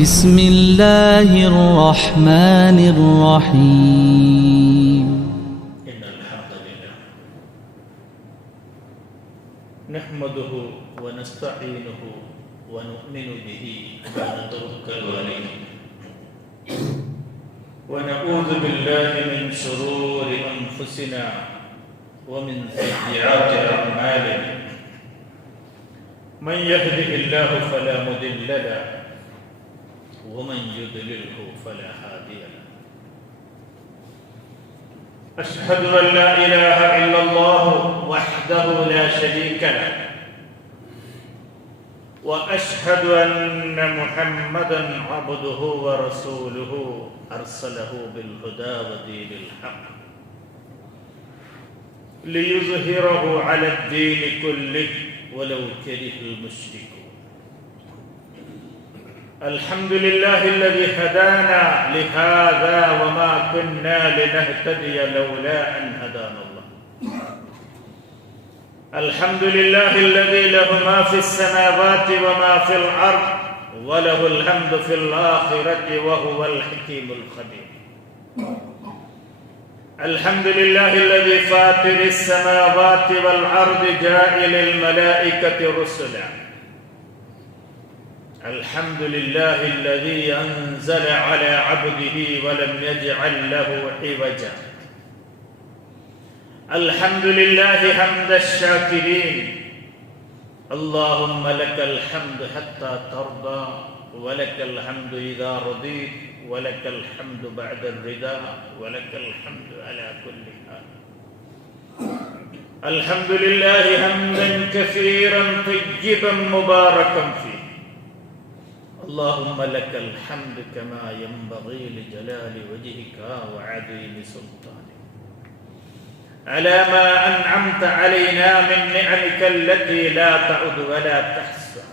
بسم الله الرحمن الرحيم إن الحمد لله نحمده ونستعينه ونؤمن به ونتوكل عليه ونعوذ بالله من شرور أنفسنا ومن سيئات أعمالنا من يهده الله فلا مضل له ومن يضلله فلا هادي له أشهد أن لا إله إلا الله وحده لا شريك له وأشهد أن محمدا عبده ورسوله أرسله بالهدى ودين الحق ليظهره على الدين كله ولو كره المشركون. الحمد لله الذي هدانا لهذا وما كنا لنهتدي لولا أن هدانا الله. الحمد لله الذي له ما في السماوات وما في الأرض وله الحمد في الآخرة وهو الحكيم الخبير. الحمد لله الذي فاطر السماوات والأرض جاعل الملائكة رسلا. الحمد لله الذي أنزل على عبده ولم يجعل له عوجا. الحمد لله حمد الشاكرين. اللهم لك الحمد حتى ترضى ولك الحمد إذا رضيت ولك الحمد بعد الرضا ولك الحمد على كل حال. الحمد لله حمدا كثيرا طيبا مباركا فيه. اللهم لك الحمد كما ينبغي لجلال وجهك وعظيم سلطانك على ما أنعمت علينا من نعمك التي لا تعد ولا تحصى.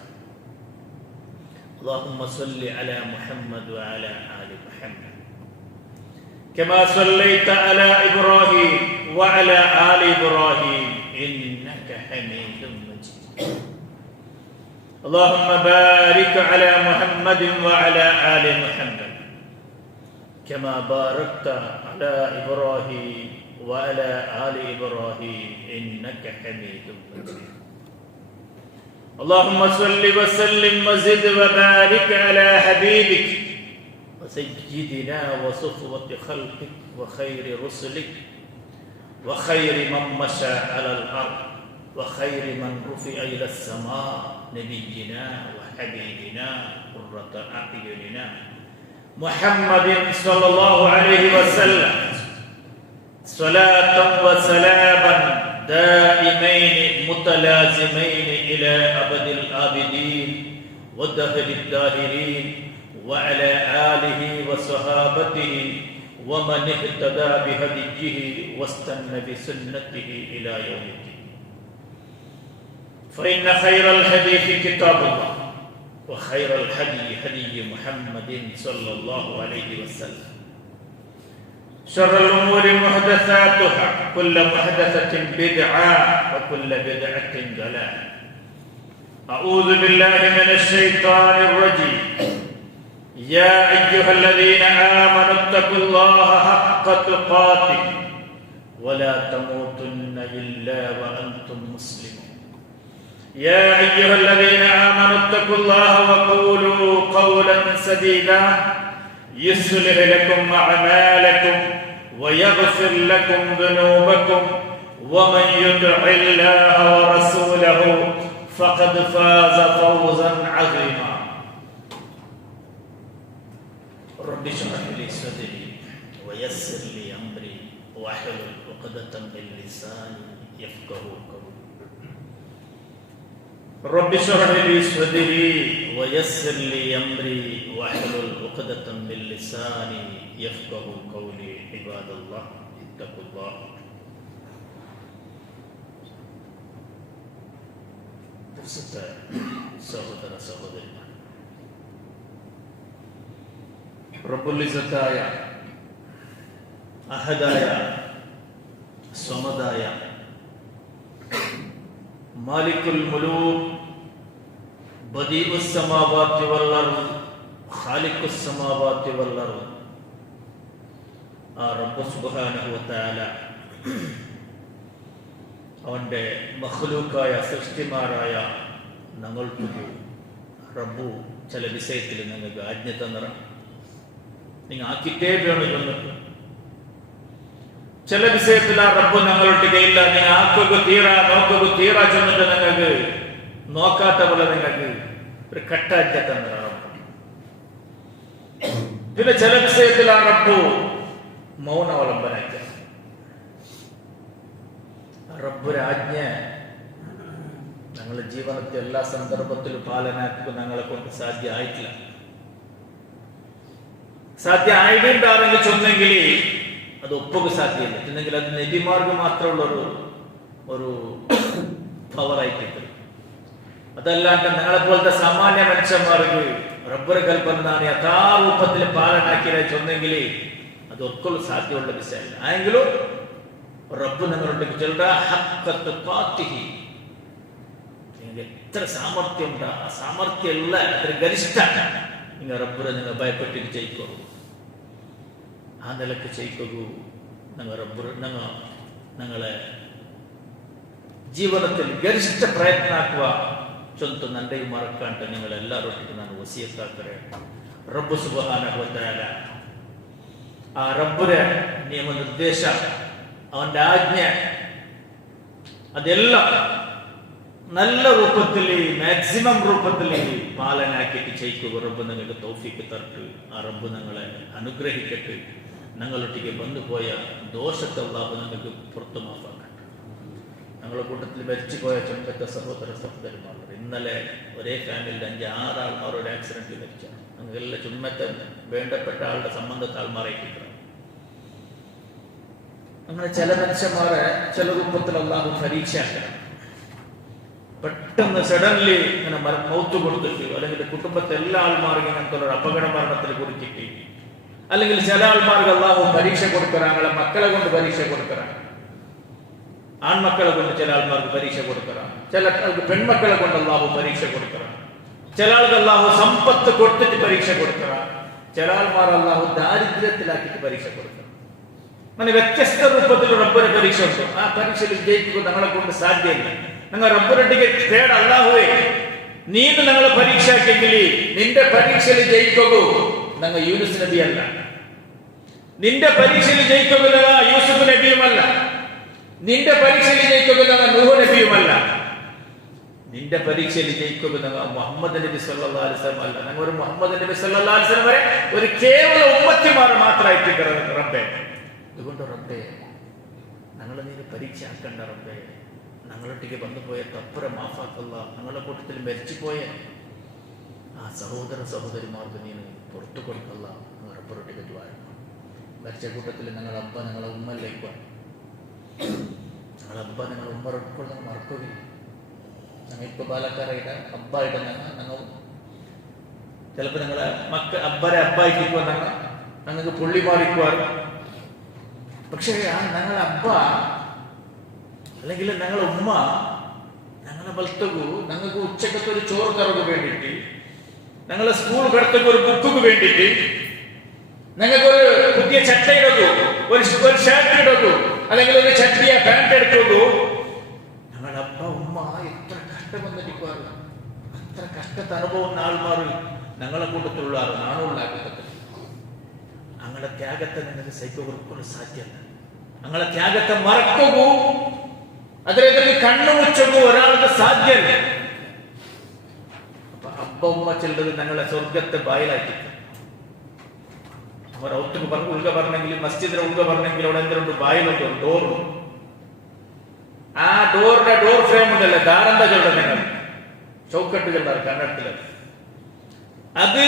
اللهم صل على محمد وعلى آل محمد كما صليت على إبراهيم وعلى آل إبراهيم إنك حميد مجيد. اللهم بارك على محمد وعلى آل محمد كما باركت على إبراهيم وعلى آل إبراهيم إنك حميد مجيد. اللهم صل وسلم وزد وبارك على حبيبك وسيدنا وصفوة خلقك وخير رسلك وخير من مشى على الأرض وخير من رفع إلى السماء نبينا وحبيبنا قرة أعيننا محمد صلى الله عليه وسلم صلاة وسلاما دائمين متلازمين إلى أبد الآبدين والدهر الداهرين وعلى آله وصحابته ومن اهتدى بهديه واستنى بسنته إلى يوم الدين. فإن خير الحديث كتاب الله وخير الهدي هدي محمد صلى الله عليه وسلم. شر الأمور محدثاتها كل محدثة بدعة وكل بدعة ضلالة. أعوذ بالله من الشيطان الرجيم. يا أيها الذين آمنوا اتقوا الله حق تقاته ولا تموتن إلا وأنتم مسلمون. يا أيها الذين آمنوا اتقوا الله وقولوا قولا سديدا يصلح لكم أعمالكم ويغفر لكم ذنوبكم ومن يطع الله ورسوله فقد فاز فوزا عظيما. رب اشرح لي صدري ويسر لي أمري واحلل عقدة من لساني يفقهوا قولي. رب اشرح لي صدري ويسر لي أمري واحلل عقدة من لساني يفقهوا قولي. عباد الله اتقوا الله. സഹോദര സഹോദരിമാർ, റബ്ബുൽ ഇസ്സത്തായ അഹദായ സമദായ മാലിക്കുൽ മുലൂക് ബദീഉസ് സമാവാതി വൽ അർദ് ഖാലിഖുസ് സമാവാതി വൽ അർദ്, ആ റബ്ബ് സുബ്ഹാനഹു വ തആല അവൻ്റെ മഖ്ലൂക്കായ സൃഷ്ടിമാരായ ഞങ്ങൾക്ക് റബ്ബു ചില വിഷയത്തിൽ നിങ്ങൾക്ക് ആജ്ഞ തന്നറ നിങ്ങൾ ആക്കിട്ടേ വേണം ചെന്നിട്ട്. ചില വിഷയത്തിൽ ആ റബ്ബ് ഞങ്ങളൊട്ടിക്കയില്ല, നിങ്ങൾ ആക്കുക തീരാ നോക്കുക തീരാ ചെന്നിട്ട് നിങ്ങൾക്ക് നോക്കാത്ത പോലെ നിങ്ങൾക്ക് ഒരു കട്ടാജ്ഞ തന്നറ റബ്ബ്. പിന്നെ ചില വിഷയത്തിൽ ആ റബ്ബു മൗനാവലംബനാക്കി. റബ്ബുര ആജ്ഞ ഞങ്ങളുടെ ജീവിതത്തെ എല്ലാ സന്ദർഭത്തിലും പാലനാക്കുക ഞങ്ങളെ കൊണ്ട് സാധ്യമായിട്ടില്ല. സാധ്യമായിട്ടുണ്ടാണെങ്കിൽ ചൊന്നെങ്കിൽ അത് ഒപ്പുക സാധ്യമില്ല, എന്നെങ്കിൽ അത് നബിമാർക്ക് മാത്രമുള്ള ഒരു പവറായിട്ട്. അതല്ലാണ്ട് ഞങ്ങളെ പോലത്തെ സാമാന്യ മനുഷ്യന്മാർക്ക് റബ്ബുര കൽപ്പനാണ് യഥാരൂപത്തിൽ പാലനാക്കിയതായി ചൊന്നെങ്കിൽ അത് ഒരിക്കലും സാധ്യമുള്ള വിഷയമല്ല. ആയെങ്കിലും റബ്ബ് നിങ്ങളുടെ എത്ര സാമർത്ഥ്യം ഉണ്ട്, ആ സാമർത്ഥ്യമുള്ള എത്ര ഗരിഷ്ഠ നിങ്ങൾ റബ്ബിനെ നിങ്ങൾ ഭയപ്പെട്ടിട്ട് ചെയ്യിക്കൂ. ആ നിലക്ക് ചെയ്യിക്കൂ. ഞങ്ങൾ റബ്ബ് ഞങ്ങളെ ജീവിതത്തിൽ ഗരിഷ്ഠ പ്രയത്നാക്കുക. ചൊന്ത നന്ദയും മറക്കാണ്ട് നിങ്ങൾ എല്ലാവരും ഞാൻ വസിയത്താക്കറേ. റബ്ബ് സുബ്ഹാനഹു വ തആല ആ റബ്ബുടെ നിയമനിർദ്ദേശം, അവന്റെ ആജ്ഞ, അതെല്ലാം നല്ല രൂപത്തിൽ മാക്സിമം രൂപത്തിൽ പാലനാക്കിയിട്ട് ചെയ്യിക്കുക. റബ്ബ് നിങ്ങൾക്ക് തൗഫീക്ക് തരട്ടെ. ആ റബ്ബ് ഞങ്ങളെ അനുഗ്രഹിക്കട്ടെ. ഞങ്ങളൊട്ടിക്ക് വന്നുപോയ ദോഷത്തെ അല്ലാഹു നിങ്ങൾക്ക് പുറത്തു മാഫാക്കട്ടെ. ഞങ്ങളുടെ കൂട്ടത്തിൽ മരിച്ചുപോയ ചെമ്പത്തെ സഹോദരന്മാർ ഇന്നലെ ഒരേ ഫാമിലിയിൽ 5-6 ആൾമാർ ഒരു ആക്സിഡന്റിൽ മരിച്ചാണ്. ഞങ്ങളെല്ലാം ചുമ്മത്തെ വേണ്ടപ്പെട്ട ആളുടെ സംബന്ധത്താൽ മാറിയിട്ടില്ല. അങ്ങനെ ചില മനുഷ്യന്മാരെ ചില രൂപത്തിൽ അല്ലാഹു പരീക്ഷയാക്കണം. പെട്ടെന്ന് സഡൻലി ഇങ്ങനെ മൗത്ത് കൊടുത്തിട്ട്, അല്ലെങ്കിൽ കുടുംബത്തെ എല്ലാ ആൾമാർക്കും ഇങ്ങനത്തെ ഒരു അപകട മരണത്തിൽ കുറിച്ചിട്ട്, അല്ലെങ്കിൽ ചില ആൾമാർക്ക് അല്ലാഹു പരീക്ഷ കൊടുക്കറാങ്ങളെ മക്കളെ കൊണ്ട് പരീക്ഷ കൊടുക്കറാണ്. ആൺമക്കളെ കൊണ്ട് ചില ആൾമാർക്ക് പരീക്ഷ കൊടുക്കറാണ്. ചില ആൾക്ക് പെൺമക്കളെ കൊണ്ട് അല്ലാഹു പരീക്ഷ കൊടുക്കറാണ്. ചില ആൾക്ക് അല്ലാഹു സമ്പത്ത് കൊടുത്തിട്ട് പരീക്ഷ കൊടുക്കറാണ്. ചില ആൾമാർ അല്ലാഹു ദാരിദ്ര്യത്തിലാക്കിയിട്ട് പരീക്ഷ കൊടുക്കണം. അങ്ങനെ വ്യത്യസ്ത രൂപത്തിൽ റബ്ബിനെ പരീക്ഷ ഉണ്ട്. ആ പരീക്ഷയിൽ ജയിക്കുക ഞങ്ങളെ കൊണ്ട് സാധ്യമല്ല. ഞങ്ങൾ റബ്ബിനൊട്ടിക്ക് തേട അല്ലാഹുവേ, നീ ഞങ്ങളെ പരീക്ഷയാക്കിയെങ്കിൽ നിന്റെ പരീക്ഷയിൽ ജയിക്കൂ. ഞങ്ങൾ യൂനുസ് നബിയല്ല. നിന്റെ പരീക്ഷയിൽ ജയിക്കുക യൂസുഫ് നബിയുമല്ല. നിന്റെ പരീക്ഷയിൽ ജയിക്കുക നൂഹ് നബിയുമല്ല. നിന്റെ പരീക്ഷയിൽ ജയിക്കുക മുഹമ്മദ് നബി സല്ലല്ലാഹു അലൈഹി വസല്ലം അല്ല. ഞങ്ങൾ ഒരു മുഹമ്മദ് നബി സല്ലല്ലാഹു അലൈഹി വസല്ലം വരെ ഒരു കേവല ഉമ്മത്തിമാർ മാത്രമായിട്ട് റബ്ബേ. അതുകൊണ്ട് റബ്ബേ, ഞങ്ങളെ നീ പരീക്ഷ ആക്കണ്ട റബ്ബേ. ഞങ്ങളൊട്ടിക്ക് വന്നുപോയ തപ്പുര മാഫാക്കല്ല. ഞങ്ങളുടെ കൂട്ടത്തിൽ മരിച്ചുപോയ ആ സഹോദരന്മാർക്ക് നീ പുറത്തു കൊടുക്കല്ല. റബ്ബറൊട്ടിക്ക് ദ്വാര. മരിച്ച കൂട്ടത്തിൽ ഞങ്ങളുടെ അബ്ബ ഞങ്ങളെ ഉമ്മയിലേക്കാണ്. ഞങ്ങളെ അബ്ബ ഞങ്ങളെ ഉമ്മറൊട്ടിപ്പോൾ ഞങ്ങൾ മറക്കുകയില്ല. ഞങ്ങളിപ്പോൾ പാലക്കാരായിട്ട് അബ്ബായിട്ട് ഞങ്ങൾ ചിലപ്പോൾ ഞങ്ങളെ അബ്ബരെ അബ്ബായിട്ടിരിക്കുക, ഞങ്ങൾക്ക് പുള്ളി മാറിക്കുവാറ്. പക്ഷേ ആ ഞങ്ങളെ അബ്ബ അല്ലെങ്കിൽ ഞങ്ങളെ ഉമ്മ ഞങ്ങളെ ബൽത്തകു ഞങ്ങൾക്ക് ഉച്ചക്കത്തെ ഒരു ചോറ് കറക്ക് വേണ്ടിയിട്ട്, ഞങ്ങളെ സ്കൂൾ കടത്തക്ക് ഒരു ബുക്ക് വേണ്ടിയിട്ട്, ഞങ്ങൾക്കൊരു പുതിയ ചട്ട ഇടകൂ, ഒരു ഷർട്ട് ഇടകൂ, അല്ലെങ്കിൽ ഒരു ചട്ടിയ പാൻറ് എടുക്കൂ. ഞങ്ങളുടെ അബ്ബ ഉമ്മ എത്ര കഷ്ടം വന്നിരിക്കുവാറ്. അത്ര കഷ്ടത്തെ അനുഭവം ആൾമാർ ഞങ്ങളെ കൂട്ടത്തിലുള്ള നാണുള്ള കൂട്ടത്തിൽ. ഞങ്ങളുടെ ത്യാഗത്തെ നിങ്ങൾക്ക് സഹിക്കുക സാധ്യമല്ല. ഞങ്ങളെ ത്യാഗത്തെ മറക്കൂ, അതിലേക്ക് കണ്ണുമുച്ചകൂ ഒരാൾക്ക് സാധ്യമല്ല. അപ്പൊ അബ്ബ ഉമ്മ ചെല്ലത് ഞങ്ങളെ സ്വർഗത്തെ ബായിലാക്കി. അവർ ഔത്തുക്ക് പറഞ്ഞു ഉൾക പറഞ്ഞെങ്കിൽ, മസ്ജിദിനെ ഉൾക പറഞ്ഞെങ്കിൽ അവിടെ എന്തുണ്ട്, ബായിലുണ്ട്, ഡോറുണ്ട്. ആ ഡോറിന്റെ ഡോർ ഫ്രെയിം ഉണ്ടല്ലേ, ദാരന്ത ചെല്ലുണ്ട്, നിങ്ങൾ ചൗക്കട്ട് ചെല്ലാറ് കന്നഡത്തില്. അത്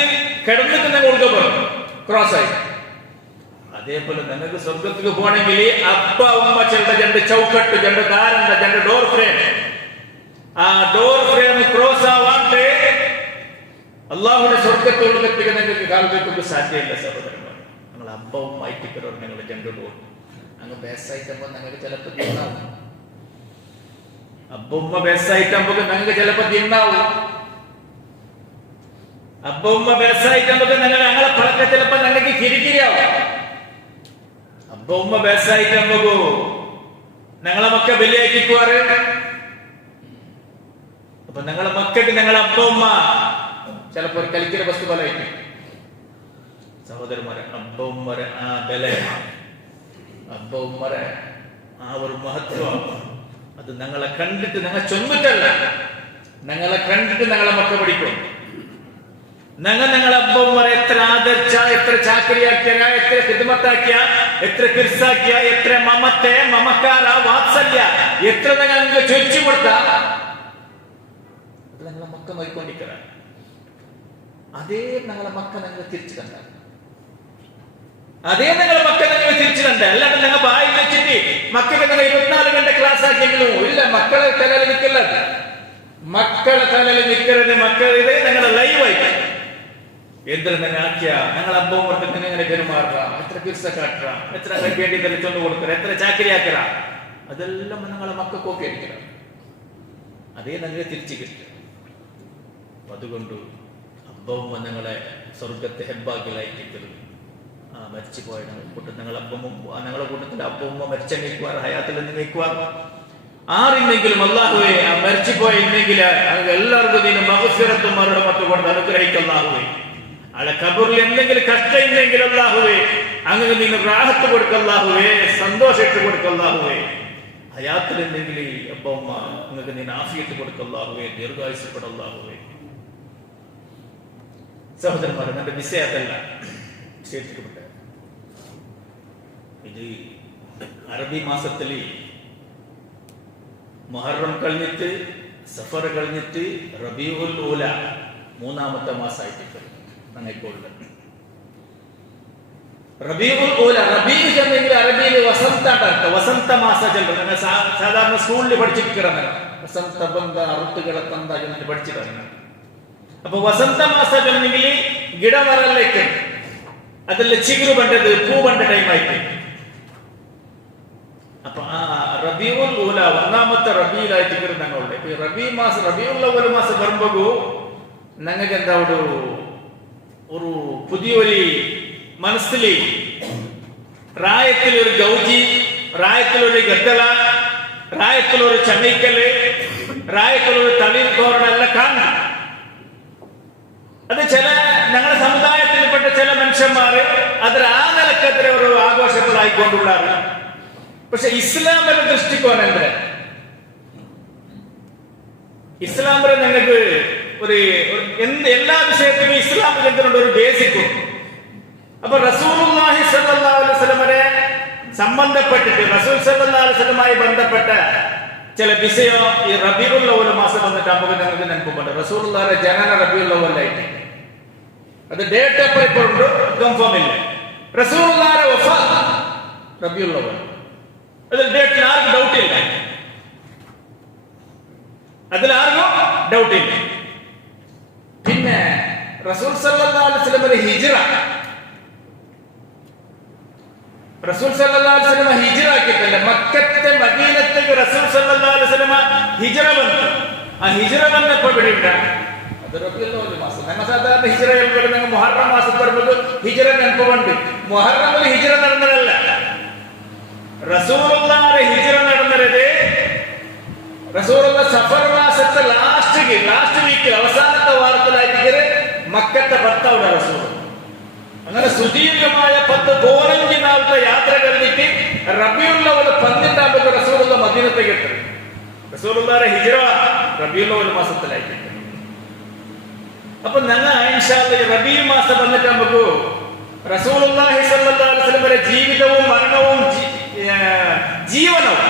കിടന്നിട്ട് ഞങ്ങൾ ഉൾക പറഞ്ഞു ക്രോസ് ആയി. അതേപോലെ നിങ്ങൾക്ക് സ്വർഗത്തിലേക്ക് പോകണമെങ്കിൽ അബ്ബ ഉമ്മ ചെണ്ട രണ്ട് ചൗക്കട്ട്, രണ്ട് ദാരന്ത, രണ്ട് ഡോർ ഫ്രെയിം. ആ ഡോർ ഫ്രെയിം ക്രോസ് ആവാണ്ട് അള്ളാഹുവിന്റെ സ്വർഗത്തോളത്തേക്ക് നിങ്ങൾക്ക് കാൽവെക്കുക സാധ്യമല്ല സഹോദരന്മാർ. നിങ്ങൾ അബ്ബ ഉമ്മ ആയിട്ടിക്കറോ നിങ്ങൾ രണ്ട് ഡോർ അങ്ങ് ബേസായിട്ടാകുമ്പോൾ നിങ്ങൾക്ക് ചിലപ്പോൾ തിന്നാവും. അബ്ബ ഉമ്മ ബേസായിട്ടാകുമ്പോൾ നിങ്ങൾക്ക് ചിലപ്പോൾ തിന്നാവും. അബ്ബ ഉമ്മ ബേസായിട്ടാകുമ്പോ ഞങ്ങളെ പഴക്ക ചിലപ്പോ ഞങ്ങൾക്ക് കിരിക്കിരിയാവും. അബ്ബ ഉമ്മ ബേസായിട്ടാകുമ്പോ ഞങ്ങളെ മക്ക ബലിയാക്കിക്കുവാറ്. അപ്പൊ ഞങ്ങളെ മക്കൾക്ക് ഞങ്ങളെ അബ്ബ ഉമ്മ ചിലപ്പോ ഒരു കളിക്കുന്ന വസ്തു പോലെ ആയിരിക്കും. സഹോദരന്മാരെ, അബ്ബ ഉമ്മരെ ആ ബല, അബ്ബ ഉമ്മരെ ആ ഒരു മഹത്വം, അത് ഞങ്ങളെ കണ്ടിട്ട് ഞങ്ങൾ ചൊന്നിട്ടല്ല, ഞങ്ങളെ കണ്ടിട്ട് ഞങ്ങളെ മക്ക പഠിക്കും. ഞങ്ങളെ അബ്ബ ഉമ്മരെ എത്ര ആദരിച്ച, എത്ര ചാക്രിയാക്കിയ, എത്ര ഹിദ്മത്താക്കിയ, എത്ര കിർസാക്കിയ, എത്ര മമത്തെ മമക്കാര വാത്സല്യ എത്ര ഞങ്ങൾ ചൊരിച്ചു കൊടുത്ത ഞങ്ങളെ മക്ക നോയിക്കൊണ്ടിരിക്കുക. അതേ ഞങ്ങളെ മക്ക ഞങ്ങൾ തിരിച്ചു കണ്ട, അതേ ഞങ്ങളെ മക്ക ഞങ്ങൾ തിരിച്ചു കണ്ട. അല്ലാണ്ട് ഞങ്ങൾ ബായി വെച്ചിട്ട് മക്കൾക്ക് ഞങ്ങൾ 24 ഗണ്ട ക്ലാസ് ആക്കിയെങ്കിലും ഇല്ല. മക്കളെ തലയിൽ നിൽക്കില്ല, മക്കളെ തലയിൽ നിൽക്കരുത്. മക്കൾ ഇതേ ഞങ്ങളെ ലൈവായി എന്തിനും തന്നെ ആക്കിയ ഞങ്ങൾ അബ്ബവും പുറത്ത് എങ്ങനെ പെരുമാറുക, എത്ര കിർസ കാട്ടുക, എത്ര വേണ്ടി തെളിച്ചൊന്ന് കൊടുക്കുക, എത്ര ചാക്കരിയാക്കുക, അതെല്ലാം ഞങ്ങളെ മക്കൾക്കൊക്കെ ഇരിക്കണം. അതേ ഞങ്ങളെ തിരിച്ചു കിട്ടുക. അതുകൊണ്ട് അബ്ബവും ഞങ്ങളെ സ്വർഗത്തെ ഹെബ്ബാക്കിലായിരിക്കരുത്. ആ മരിച്ചു പോയ കൂട്ടത്തിൽ ഞങ്ങൾ അബ്ബവും ഞങ്ങളുടെ കൂട്ടത്തിൽ അബ്ബവും മരിച്ച നിൽക്കുവാർ, ഹയാത്തിൽ നിന്ന് നിൽക്കുവാർ ആറിന്നെങ്കിലും അല്ലാഹുവേ ആ മരിച്ചു പോയ ഇന്നെങ്കിൽ എല്ലാവർക്കും നീ മഗ്ഫിറത്തും മറുപടി കൊണ്ട് അനുഗ്രഹിക്കുക അല്ലാഹുവേ. അയാളെ ഖബറിൽ എന്തെങ്കിലും കഷ്ടം ഇല്ലെങ്കിൽ അല്ലാഹുവേ അങ്ങനെ നീ റാഹത്ത് കൊടുക്കുക അല്ലാഹുവേ, സന്തോഷിട്ട് കൊടുക്കുക അല്ലാഹുവേ. ഹയാത്തിൽ എന്തെങ്കിൽ അപ്പം നിങ്ങൾക്ക് നീ ആഫിയത്ത് കൊടുക്കുക അല്ലാഹുവേ, ദീർഘായുസ്സപ്പെട അല്ലാഹുവേ. സഹോദരന്മാരെ, നമ്മുടെ വിഷയത്തല്ല വിഷയിച്ചിട്ടുണ്ട്. ഇത് അറബി മാസത്തിൽ മുഹറം കഴിഞ്ഞിട്ട് സഫർ കഴിഞ്ഞിട്ട് റബീഉൽ ഊല 3ാമത്തെ മാസമായിട്ട് ഞങ്ങൾക്കുള്ളത്. റബീഉൽ ഊല, റബീഉ എന്നെങ്കിൽ അറബിയിൽ വസന്താണ് അർത്ഥം. വസന്ത മാസ ചെല്ലും. ഞങ്ങൾ സാധാരണ സ്കൂളിൽ പഠിച്ചിരിക്കണം. വസന്ത ബന്ധ അറുത്തുകളെ തന്താക്കി പഠിച്ചിട്ടാണ്. അപ്പൊ വസന്ത മാസ ചെന്നെങ്കിൽ ಗಿಡಮರലേക്ക് ಅದೆಲ್ಲ ಚಿಗುರು ಬಂದದ್ದು, ಪೂ ಬಂದ ಟೈಮ್ ಆಯ್ತು. അപ്പൊ ആ റബീഉൽ ഊല 1ാമത്തെ റബീലായിട്ട് ഞങ്ങളുടെ റബീ മാസം, റബീഉൽ അവ്വൽ മാസം വരുമ്പോ ഞങ്ങൾക്ക് എന്താ ഒരു പുതിയൊരു മനസ്സിൽ റായത്തിലൊരു ഗൗജി, റായത്തിലൊരു ഗദ്ദല, റായത്തിലൊരു ചമയ്ക്കല്, റായത്തിലൊരു തളിർ തോരണെല്ലാം കാണും. അത് ചില ഞങ്ങളുടെ സമുദായത്തിൽപ്പെട്ട ചില മനുഷ്യന്മാര് അതിൽ ആ നിലക്കത്ര ഒരു ആഘോഷങ്ങളായിക്കൊണ്ടുള്ളാറ്. പക്ഷെ ഇസ്ലാമിന്റെ ദൃഷ്ടിക്കോണം ഇസ്ലാമിലെ ഞങ്ങൾക്ക് ഒരു എല്ലാ വിഷയത്തിലും ഇസ്ലാമിൽ എന്തിനുണ്ട് ഒരു ബേസിക്. അപ്പൊ റസൂലുള്ളാഹി സ്വല്ലല്ലാഹു അലൈഹി വസല്ലമയെ സംബന്ധപ്പെട്ടിട്ട് റസൂൽ സ്വല്ലല്ലാഹു അലൈഹി വസല്ലമയുമായി ബന്ധപ്പെട്ട ചില വിഷയം ഈ റബീഉൽ അവ്വൽ മാസം വന്നിട്ട് നമുക്ക് ഞങ്ങൾക്ക് നെനപ്പുണ്ട്. റസൂലുള്ളാഹിയുടെ ജനന റബീഉൽ അവ്വലായിട്ട്, അത് ഡേറ്റ് ഓഫ് റിപ്പോർട്ട് കൺഫേം ഇല്ല. റസൂലുള്ളാഹിയുടെ വഫാത്ത് റബീഉൽ അവ്വൽ, അതിൽ ഡേറ്റിൽ ആർക്കും ഡൗട്ട് ഇല്ല, അതിൽ ആർക്കും ഡൗട്ട് ഇല്ല. പിന്നെ റസൂൽ സല്ലല്ലാഹു അലൈഹി വസല്ലമയുടെ ഹിജ്റ, റസൂൽ സല്ലല്ലാഹു അലൈഹി വസല്ലമ ഹിജ്റ ആക്കിയിട്ടില്ല. മക്കത്തെ മദീനത്തേക്ക് റസൂൽ സല്ലല്ലാഹു അലൈഹി വസല്ലമ ഹിജ്റ വന്നു. ആ ഹിജ്റ വന്നപ്പോൾ ഇവിടെ അത് റബീഉൽ അവ്വൽ മാസം. ഞങ്ങൾ സാധാരണ ഹിജ്റ ഞങ്ങൾ മുഹറം മാസത്തിൽ വരുമ്പോൾ ഹിജ്റ നെനപ്പുണ്ട്. മുഹറമിൽ ഹിജ്റ നടന്നതല്ല, റസൂലുള്ളാഹിയുടെ ഹിജ്റ നടന്നത് റസൂലുള്ള സഫർ മാസത്തെ ലാസ്റ്റ് വീക്കിൽ അവസാനത്തെ വാരത്തിലായിട്ട് മക്കത്തെ ഭർത്താവിടെ റസൂൽ. അങ്ങനെ സുദീർഘമായ 10-15 നാളത്തെ യാത്ര കഴിഞ്ഞിട്ട് റബീഉൽ അവ്വൽ 12 റസൂലുള്ള മദീനത്തേക്ക് എത്തി. റസൂലുള്ളാഹിയുടെ ഹിജ്റ റബീഉൽ അവ്വൽ മാസത്തിലായിട്ട്. അപ്പൊ ഞങ്ങൾ ഇൻഷാ അല്ലാഹ് റബീഉൽ മാസം വന്നിട്ട് നമുക്ക് റസൂലുള്ളാഹി സ്വല്ലല്ലാഹു അലൈഹി വസല്ലമയുടെ ജീവിതവും മരണവും ജീവനവും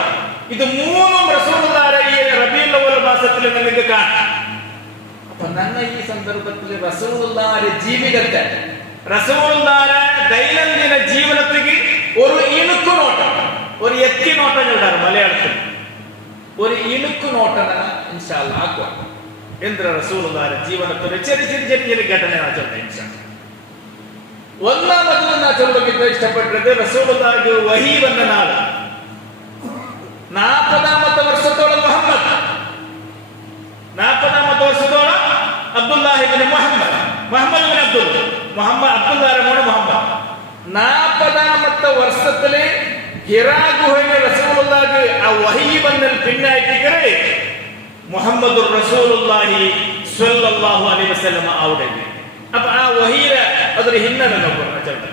ഇത് മൂന്നും റസൂലുള്ളാഹിയുടെ ഈ റബീഉൽ അവ്വൽ മാസത്തിൽ നിങ്ങൾക്ക് കാണാം. അപ്പൊ ഞങ്ങൾ ഈ സന്ദർഭത്തിൽ റസൂലുള്ളാഹിയുടെ ജീവിതത്തെ, റസൂലുള്ളാഹിയുടെ ദൈനംദിന ജീവനത്തിക്ക് ഒരു ഇണുക്കുനോട്ടം, ഒരു എത്തിനോട്ടം ഉണ്ടാകും. മലയാളത്തിൽ ഒരു ഇണുക്കുനോട്ടം ഇൻഷാ അല്ലാഹ് ആക്കുക. എന്തിനാ റസൂലുള്ളാഹിയുടെ ജീവനത്തിൽ ചെറിയ ഘടന ഇൻഷാ. ഒന്നാമത് ചൊല്ലുമ്പോൾ ഇഷ്ടപ്പെട്ടത് റസൂലുള്ളാഹിക്ക് വഹി വന്ന നാള് 40ാമത്തെ വർഷത്തോളം മുഹമ്മദ്, 40ാമത്തെ വർഷത്തോളം അബ്ദുല്ലാഹി ഇബ്നു മുഹമ്മദ് മുഹമ്മദ് ബിൻ അബ്ദുല്ലാഹ് മോന് മുഹമ്മദ് 40ാമത്തെ വർഷത്തില് ഹിറാ ഗുഹയിലെ റസൂലുള്ളാഹിക്ക് ആ വഹി വന്നൽ പിന്നായിട്ടിക്കറെ മുഹമ്മദുർ റസൂലുള്ളാഹി സ്വല്ലല്ലാഹു അലൈഹി വസല്ലം അവിടെ. അപ്പൊ ആ വഹിയിലെ അതൊരു ഹിന്നതല്ല പറഞ്ഞിട്ടുണ്ട്.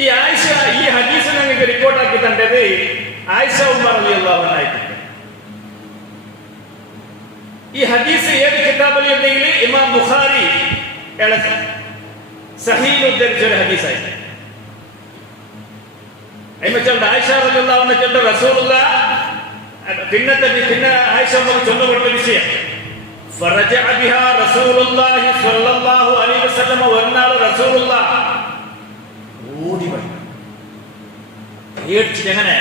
ഈ ആയിഷ ഈ ഹദീസ് ഞങ്ങൾക്ക് റിപ്പോർട്ടാക്കി തന്നത് ആയിഷ ഉമ്മർ റളിയല്ലാഹു അൻഹ ആയിട്ടുണ്ട്. ഈ ഹദീസ് ഏത് കിതാബിൽ ഉണ്ടെങ്കിൽ ഇമാം ബുഖാരി സഹീഹ് ഉദ്ധരിച്ച ഒരു ഹദീസായിട്ട് ആയിഷ റളിയല്ലാഹു അൻഹ ചെന്ന റസൂലുള്ളാഹ് പിന്നെ ആയിഷ ഉമ്മർ ചൊല്ലുകൊണ്ട വിഷയം ഫറജഅ ബിഹാ റസൂലുള്ളാഹി സ്വല്ലല്ലാഹു അലൈഹി വസല്ലം വന്നാല റസൂലുള്ളാഹ് ഓടി വന്നു പേടിച്ചിട്ട് എങ്ങനെ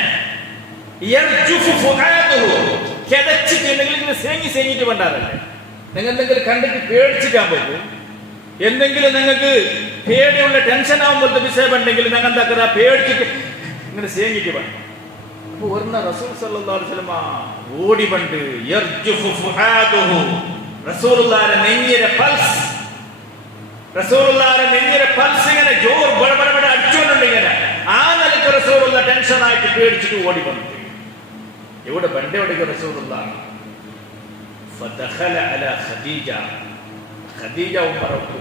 യർജുഫു ഫുആദുഹു കെതച്ചിട്ട് എന്തെങ്കിലും സേങ്ങിട്ട് പണ്ടാറല്ലേ നിങ്ങൾ എന്തെങ്കിലും കണ്ടിട്ട് പേടിച്ചിട്ടാൻ പോകും. എന്തെങ്കിലും നിങ്ങൾക്ക് പേടിയുള്ള ടെൻഷൻ ആവുമ്പോഴത്തെ വിഷയം ഉണ്ടെങ്കിൽ നിങ്ങൾ എന്താക്കുക പേടിച്ചിട്ട് ഇങ്ങനെ സേങ്ങിട്ട് വേണം. അപ്പൊ ഒരെണ്ണ റസൂൽ സല്ലല്ലാഹു അലൈഹി വസല്ലം ഓടി പണ്ട് യർജുഫു ഫുആദുഹു റസൂലുള്ളാഹിന്റെ നെഞ്ഞിലെ പൾസ് ഇങ്ങനെ ജോർ ബടബട അടിച്ചോണ്ടുണ്ട് ഇങ്ങനെ. ആ നിലയ്ക്ക് റസൂലുള്ള ടെൻഷൻ ആയിട്ട് പേടിച്ചിട്ട് ഓടി വന്നു. എവിടെ ബണ്ടെവിടേക്ക് റസൂലുള്ളാഹി ഫദഖല അലാ ഖദീജ ഉമ്മറൗത്ത്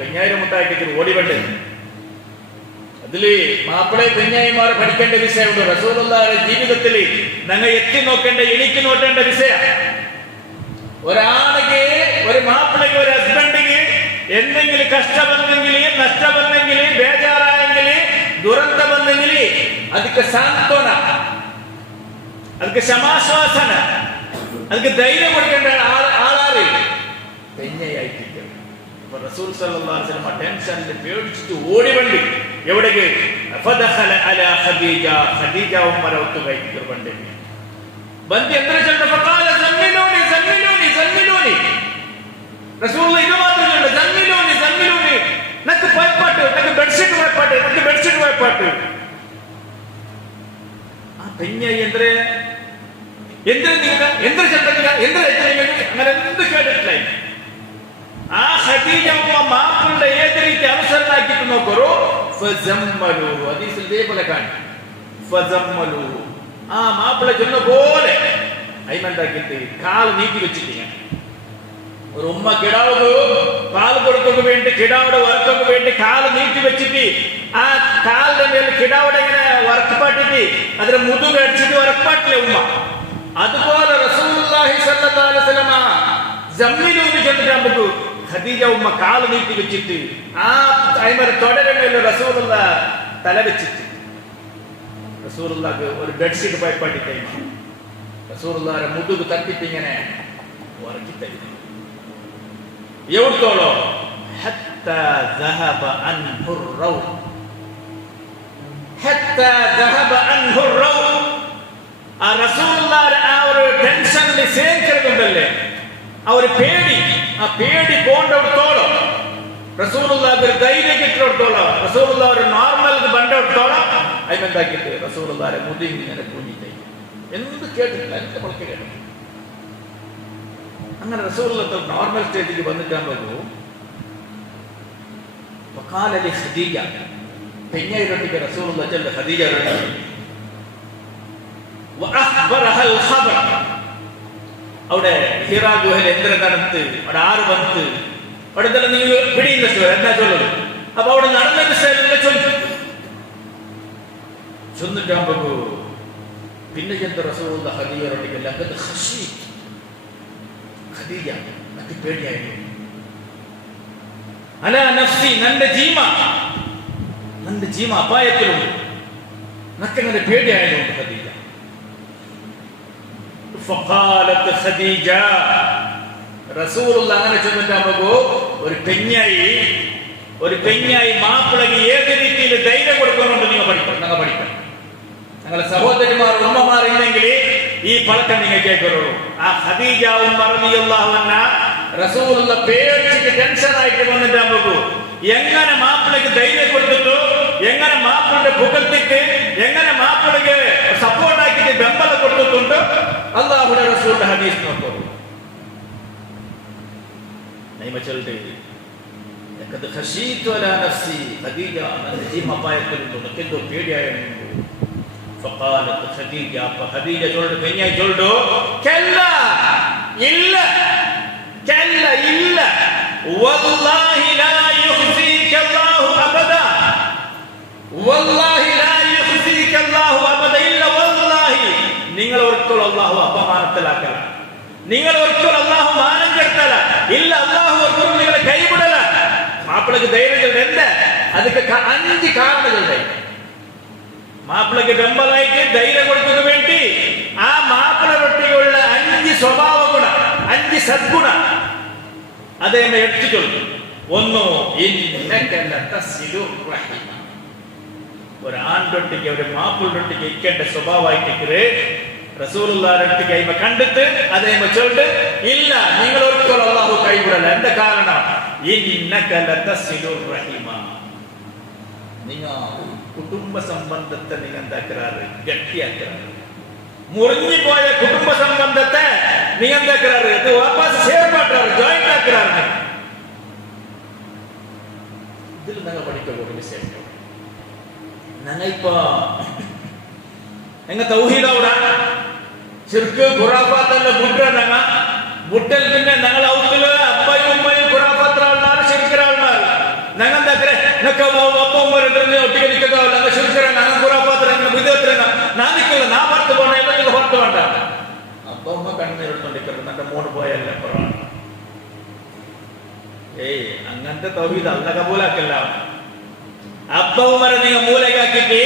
പെഞ്ഞായിരമുട്ടായിട്ട് ഓടി വണ്ട്. അതില് മാപ്പിളെ പെഞ്ഞായിമാർ പഠിക്കേണ്ട വിഷയമുണ്ട്. റസൂലുള്ളാഹിയുടെ ജീവിതത്തിൽ ഞങ്ങൾ എത്തി നോക്കേണ്ട എനിക്ക് നോക്കേണ്ട വിഷയം. ഒരാൾക്ക് ഒരു മാപ്പിളയ്ക്ക് ഒരു ഹസ്ബൻഡിന് എന്തെങ്കിലും കഷ്ടം വന്നെങ്കിൽ നഷ്ടം വന്നെങ്കിൽ ബേജാറായെങ്കിൽ ദുരന്തം വന്നെങ്കിൽ ಅದಕ್ಕೆ സാന്ത്വന, ಅದಕ್ಕೆ ക്ഷമാശ്വാസന, ಅದಕ್ಕೆ ധൈര്യം കൊടുക്കേണ്ട ആളാറ് പെഞ്ഞയായിട്ടിരിക്കണം. അപ്പൊ റസൂൽ സല്ലല്ലാഹു അലൈഹി വസല്ലം ടെൻഷനിൽ പേടിച്ചിട്ട് ഓടി വണ്ടി എവിടേക്ക് ഫദഖല അലാ ഖദീജ ഉമ്മറൗത്ത് ബൈക്ക് വണ്ടി ബന്തി എന്തൊരു ചൊല്ല ഫഖാല സമ്മിലൂനി റസൂലുള്ളാഹി ഇത് മാത്രം ചൊല്ല സമ്മിലൂനി നക്ക് പൈപ്പാട്ട് നക്ക് ബെഡ്ഷീറ്റ് പൈപ്പാട്ട് ആ പെഞ്ഞായി എന്തൊരു അങ്ങനെ എന്ത് കേട്ടിട്ടില്ല. ആ ഖദീജ ഉമ്മ മാപ്പിളുടെ ഏത് രീതി അനുസരണാക്കിയിട്ട് നോക്കറോ ഹദീസിൽ ഇതേപോലെ കാണും. ആ മാപ്പിള ചൊന്ന പോലെ അയിമെന്താക്കിട്ട് കാല് നീക്കി വെച്ചിട്ട് ഒരു ഉമ്മ കിടാവ് പാല് കൊടുക്കൊക്കെ വേണ്ടി കിടാവിടെ വറക്കൊക്കെ വേണ്ടി കാല് നീട്ടി വെച്ചിട്ട് ആ കാലിന്റെ മേൽ കിടാവിടെ ഇങ്ങനെ വറക്കപ്പാട്ടിട്ട് അതിന് മുതുക അടിച്ചിട്ട് വറക്കപ്പാട്ടില്ലേ ഉമ്മ. അതുപോലെ റസൂലുള്ളാഹി സ്വല്ലല്ലാഹു അലൈഹി വസല്ലം ജമ്മിലൂന്ന് ചെന്നിട്ട് നമുക്ക് ഖദീജ ഉമ്മ കാല് നീട്ടി വെച്ചിട്ട് ആ അയിമര തുടരമേൽ റസൂലുള്ളാഹി തല വെച്ചിട്ട് റസൂലുള്ളാഹിക്ക് ഒരു ബെഡ്ഷീറ്റ് പൈപ്പാട്ടി കഴിഞ്ഞു റസൂലുള്ളാഹിയുടെ മുതുക് തട്ടിട്ട് ഇങ്ങനെ ഉറക്കി തരും. എവിടത്തോളോ ഹത്താ ദഹബ അൻഹു റൗ ആ റസൂലുള്ളാഹിയുടെ ആ ഒരു ടെൻഷനിൽ സേവിക്കുന്നുണ്ടല്ലേ ആ ഒരു പേടി പോണ്ടോടത്തോളം റസൂലുള്ളാഹിക്ക് ഒരു ധൈര്യം കിട്ടിയോടത്തോളം റസൂലുള്ളാഹി ഒരു നോർമൽ ബണ്ടോടത്തോളം അതിനെന്താക്കിയിട്ട് റസൂലുള്ളാഹിയുടെ മുടി ഇങ്ങനെ കുഞ്ഞിട്ട് എന്ത് കേട്ടിട്ടില്ല എനിക്ക് പുറത്ത് കേട്ടു. അങ്ങനെ റസൂലുള്ളാഹി നോർമൽ സ്റ്റേജിൽ വന്നിട്ടാകുമ്പോൾ വഖാലലി ഖദീജ പെഞ്ഞായിരൊട്ടിക്ക് റസൂലുള്ളാഹി ചെല്ല ഖദീജ വഅഖ്ബറഹൽ ഖബർ അവിടെ ഹിറാ ഗുഹയിൽ എന്തിന നടത്ത് അവിടെ ആറ് വന്ന് അവിടെ തന്നെ നിങ്ങൾ പിടിയുന്ന എന്താ ചൊല്ലുന്നത്. അപ്പൊ അവിടെ നടന്ന വിഷയം ചൊന്നിട്ടാകുമ്പോ പിന്നെ ചെന്ന റസൂലുള്ളാഹി ഖദീജ ലഖദ് ഖശീത് ഖദീജ എനിക്ക് പേടിയായിരുന്നു. അലാ നഫ്സി നന്റെ ജീമ അപായത്തിലുണ്ട് നക്കങ്ങനെ പേടിയായതുകൊണ്ട് ഖദീജ. ഫഖാലത്ത് ഖദീജ റസൂലുള്ളാഹി അങ്ങനെ ചൊന്നിട്ടാകുമ്പോ ഒരു പെഞ്ഞായി മാപ്പിളക്ക് ഏത് രീതിയിൽ ധൈര്യം കൊടുക്കുന്നുണ്ട് ഞങ്ങൾ പഠിക്കണം. ഞങ്ങളെ സഹോദരിമാർ ഉമ്മമാർ ഇല്ലെങ്കിൽ ഈ പഴക്കം നിങ്ങൾ കേൾക്കുള്ളൂ. ആ ഖദീജ ഉമ്മ റളിയല്ലാഹു അൻഹ റസൂലുള്ളാഹി പേടിച്ചിട്ട് ടെൻഷനായിട്ട് വന്നിട്ടാകുമ്പോ എങ്ങനെ മാപ്പിളക്ക് ധൈര്യം കൊടുത്തിട്ടു, എങ്ങനെ മാപ്പിളുടെ പുകഴ്ത്തിട്ട്, എങ്ങനെ മാപ്പിളക്ക് സപ്പോർട്ടാക്കിട്ട് ബെമ്പലം കൊടുത്തിട്ടുണ്ട് അല്ലാഹുവിന്റെ റസൂലിന്റെ ഹദീസ് നോക്കൂ. നൈമ ചൊല്ലിട്ട് ലഖദ് ഖശീതു അലാ നഫ്സി ഖദീജ ನನ್ನ ಜೀವ ಅಪಾಯದಲ್ಲಿದ್ದು ನಕ್ಕೆಂದು പേടിയായിരുന്നു فقالت ഖദീജ ഖദീജ ചൊല്ലു കന്യായി ചൊല്ലു കല്ല ഇല്ല കല്ല ഇല്ല വല്ലാഹി ലാ യുഖ്സിക അല്ലാഹു അബദാ വല്ലാഹി ലാ യുഖ്സിക അല്ലാഹു അബദാ ഇല്ല വല്ലാഹി നിങ്ങൾ ഒരിക്കലും അല്ലാഹു അപമാനത്തിലാക്കല നിങ്ങൾ ഒരിക്കലും അല്ലാഹു മാനം കെടുത്തല ഇല്ല അല്ലാഹു ഒരിക്കലും നിങ്ങളെ കൈവിടല മാപ്പിളക്ക് ധൈര്യം എന്ത് ಅದಕ್ಕೆ 5 ಕಾರಣಗಳಿವೆ മാപ്പിളക്ക് ಬೆಂಬಲಾಯಿಕೆ ಧೈರ್ಯ കൊടുക്കുക വേണ്ടി ആ മാപ്പിളൊട്ടിയുള്ള 5 സ്വഭാവ ഗുണ 5 സദ്ഗുണ അദ്ദേഹം എടുത്തിട്ടുണ്ട്. ഒന്ന് ഒരു ആണ്ടൊട്ടിക്ക് ഒരു മാപ്പിളൊട്ടിക്ക് ഇക്കേണ്ട സ്വഭാവമായിട്ടിരിക്കുന്നത് റസൂലുള്ളാഹിന്റെ കൈമ കണ്ടിട്ട് അദ്ദേഹം ചൊല്ലിട്ട് ഇല്ല നിങ്ങൾ ഒരിക്കലും അല്ലാഹു കൈവിടല. എന്താ കാരണം? ഇന്നക ലതസിലുർ റഹിമ, നിങ്ങൾ കുടുംബ സംബന്ധത്തെ നിങ്ങൾ എന്താക്കാറ് ഗട്ടിയാക്കാറ്. മുറിഞ്ഞു പോയ കുടുംബ സംബന്ധത്തെ നിങ്ങൾ എന്താക്കാറ് ഇത് വാപ്പസ് ചേർപ്പാട്ടാറ് ജോയിന്റ് ആക്കാറ്. ഇതിൽ നിങ്ങൾ പഠിക്കുന്ന ഒരു വിഷയം ഞങ്ങൾ ഇപ്പൊ നിങ്ങൾ തൗഹീദവിടെ ശിർക്ക് ഖുറാഫാത്തല്ല ബുട്ട ബുട്ടൽ പിന്നെ ഞങ്ങൾ ഔത്തില് അപ്പയും ഉമ്മയും ഖുറാഫാത്തരാൾമാർ ശിർക്കരാൾമാർ ഞങ്ങൾ എന്താക്ക래 ഒട്ടിಗೆ ನಿಕ್ಕಲ್ಲ ನಂಗೆ ಶಿರ್ಕರಂಗ ನಂಗೆ ഖുറാഫാത്തರಂಗ ಬಿದತ್ರಂಗ ನಾ ನಿಕ್ಕಲ್ಲ ನಾ ಹೊರತು പോണ ಎಲ್ಲ ನೀವು ಹೊರತು വേണ്ട ಅಪ್ಪ ಅಮ್ಮ ಕಣ್ಣೀರು എടുത്തോണ്ടിരിക്കരുത് ನನ್ನ മോട് പോയല്ല പറവാണ്. ഏയ് അങ്ങനത്തെ തൗഹീദ് അല്ല കബൂലാക്കല്ല. അപ്പ ഉമരെ നിങ്ങൾ മൂലകാക്കിട്ട്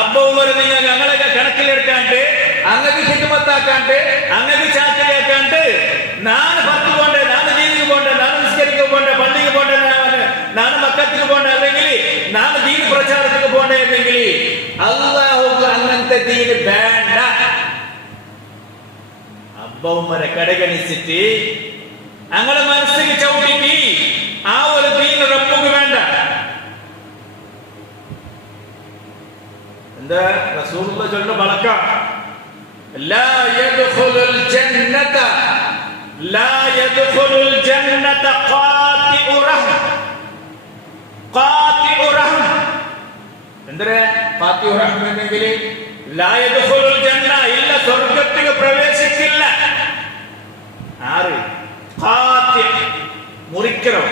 അപ്പ ഉമരെ നിങ്ങൾ ഞങ്ങളൊക്കെ കണക്കിലെടുക്കാണ്ട് അങ്ങക്ക് ഹിദ്മത്താക്കാണ്ട് അങ്ങക്ക് ചാക്കരയാക്കാണ്ട് ನಾನು ಹೊರತು പോണ്ടേ ನಾನು ദീനിക്ക് പോണ്ടേ ನಾನು നിസ്കരിക്ക് പോണ്ടേ പള്ളിക്ക് പോണ്ടേ ನಾನು മക്കത്തിക്ക് പോണ്ടേ അല്ലെങ്കിൽ ನಾನು ദീൻ പ്രചാരത്തിന് പോണ്ടേ എന്നെങ്കിൽ അല്ലാഹുക്ക് അങ്ങനത്തെ ദീൻ വേണ്ട. അബ്ബ ഉമരെ കടകണിച്ചിട്ട് ഞങ്ങളെ മനസ്സിക്ക് ചവിട്ടിട്ട് ആ ഒരു ദീൻ റബ്ബുക്ക് വേണ്ട. എന്താ റസൂലുള്ള ചൊല്ലുന്ന വളക്ക ലാ യദ്ഖുലുൽ ജന്നത ലാ യദ്ഖുലുൽ ജന്നത ഖാതിഉ റഹ്ം ഖാതിഉ റഹ്ം. എന്തര ഖാതിഉ റഹ്ം എന്നെങ്കിൽ ലാ യദ്ഖുലുൽ ജന്ന ഇല്ല സ്വർഗ്ഗത്തിൽ പ്രവേശിക്കില്ല. ആര്? ഖാതി മുറിക്കറോ.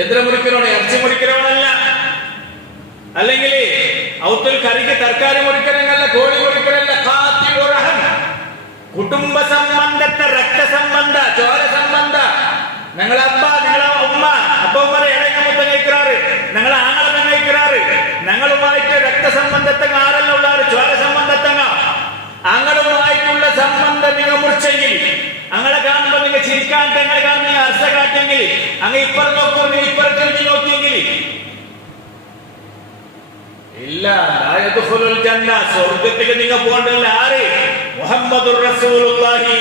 എന്തിനെ മുറിക്കറോ? ഇറച്ചി മുറിക്കറോണല്ല, അല്ലെങ്കിൽ ഔത്തിൽ കറിക്ക് തർക്കാരി മുറിക്കരങ്ങല്ല, കോഴി മുറിക്കരല്ല. ഖാതിഉ റഹ്ം കുടുംബ സംബന്ധത്തെ രക്തസംബന്ധ ചോര സംബന്ധ ഞങ്ങളെ അപ്പ ഞങ്ങളെ ഉമ്മ അപ്പ ഉമ്മരെ ഇടങ്ങ മുത്തം കഴിക്കാറ് ഞങ്ങളെ ആങ്ങളെ കഴിക്കാറ് ഞങ്ങളുമായിട്ട് രക്തസംബന്ധത്തെ ആരല്ല ഉള്ളാറ് ചോര സംബന്ധത്തങ്ങ അങ്ങളുമായിട്ടുള്ള സംബന്ധം നിങ്ങൾ മുറിച്ചെങ്കിൽ അങ്ങനെ കാണുമ്പോ നിങ്ങൾ ചിരിക്കാൻ ഞങ്ങളെ കാണുമ്പോൾ നിങ്ങൾ അർച്ച കാട്ടെങ്കിൽ അങ്ങ് ഇപ്പുറം നോക്കൂ നിങ്ങൾ ഇപ്പുറം തിരിഞ്ഞു നോക്കിയെങ്കിൽ ഇല്ല സ്വർഗത്തേക്ക് നിങ്ങൾ പോകണ്ടല്ല. ആര്? മുഹമ്മദുർ റസൂലുള്ളാഹി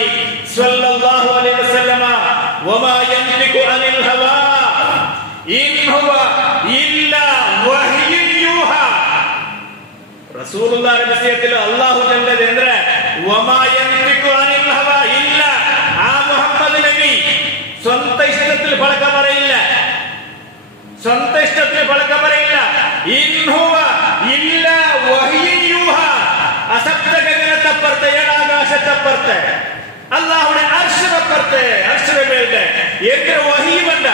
സ്വല്ലല്ലാഹു അലൈഹി വസല്ലമ വമാ യൻതിഖു അനിൽ ഹവാ ഇൻ ഹുവ ഇല്ലാ വഹ്യു യൂഹാ. റസൂലുള്ളാഹിയുടെ വിഷയത്തിൽ അല്ലാഹു ജല്ല ജലാല വമാ യൻതിഖു അനിൽ ഹവാ ഇല്ല. ആ മുഹമ്മദ് നബി സ്വന്തം ഇഷ്ടത്തിൽ പളക്ക പറയില്ല, സ്വന്തം ഇഷ്ടത്തിൽ പളക്ക പറയില്ല. ഇൻ ഹുവ ഇല്ലാ വഹ്യു യൂഹാ. അസപ്തഗഗനത്തപ്പുറത്തെ ഏഴാകാശത്തപ്പുറത്തെ അല്ലാഹുവിന്റെ അർശിനപ്പുറത്തെ അർശിന്റെ മേലെ എത്ര വഹീവല്ല.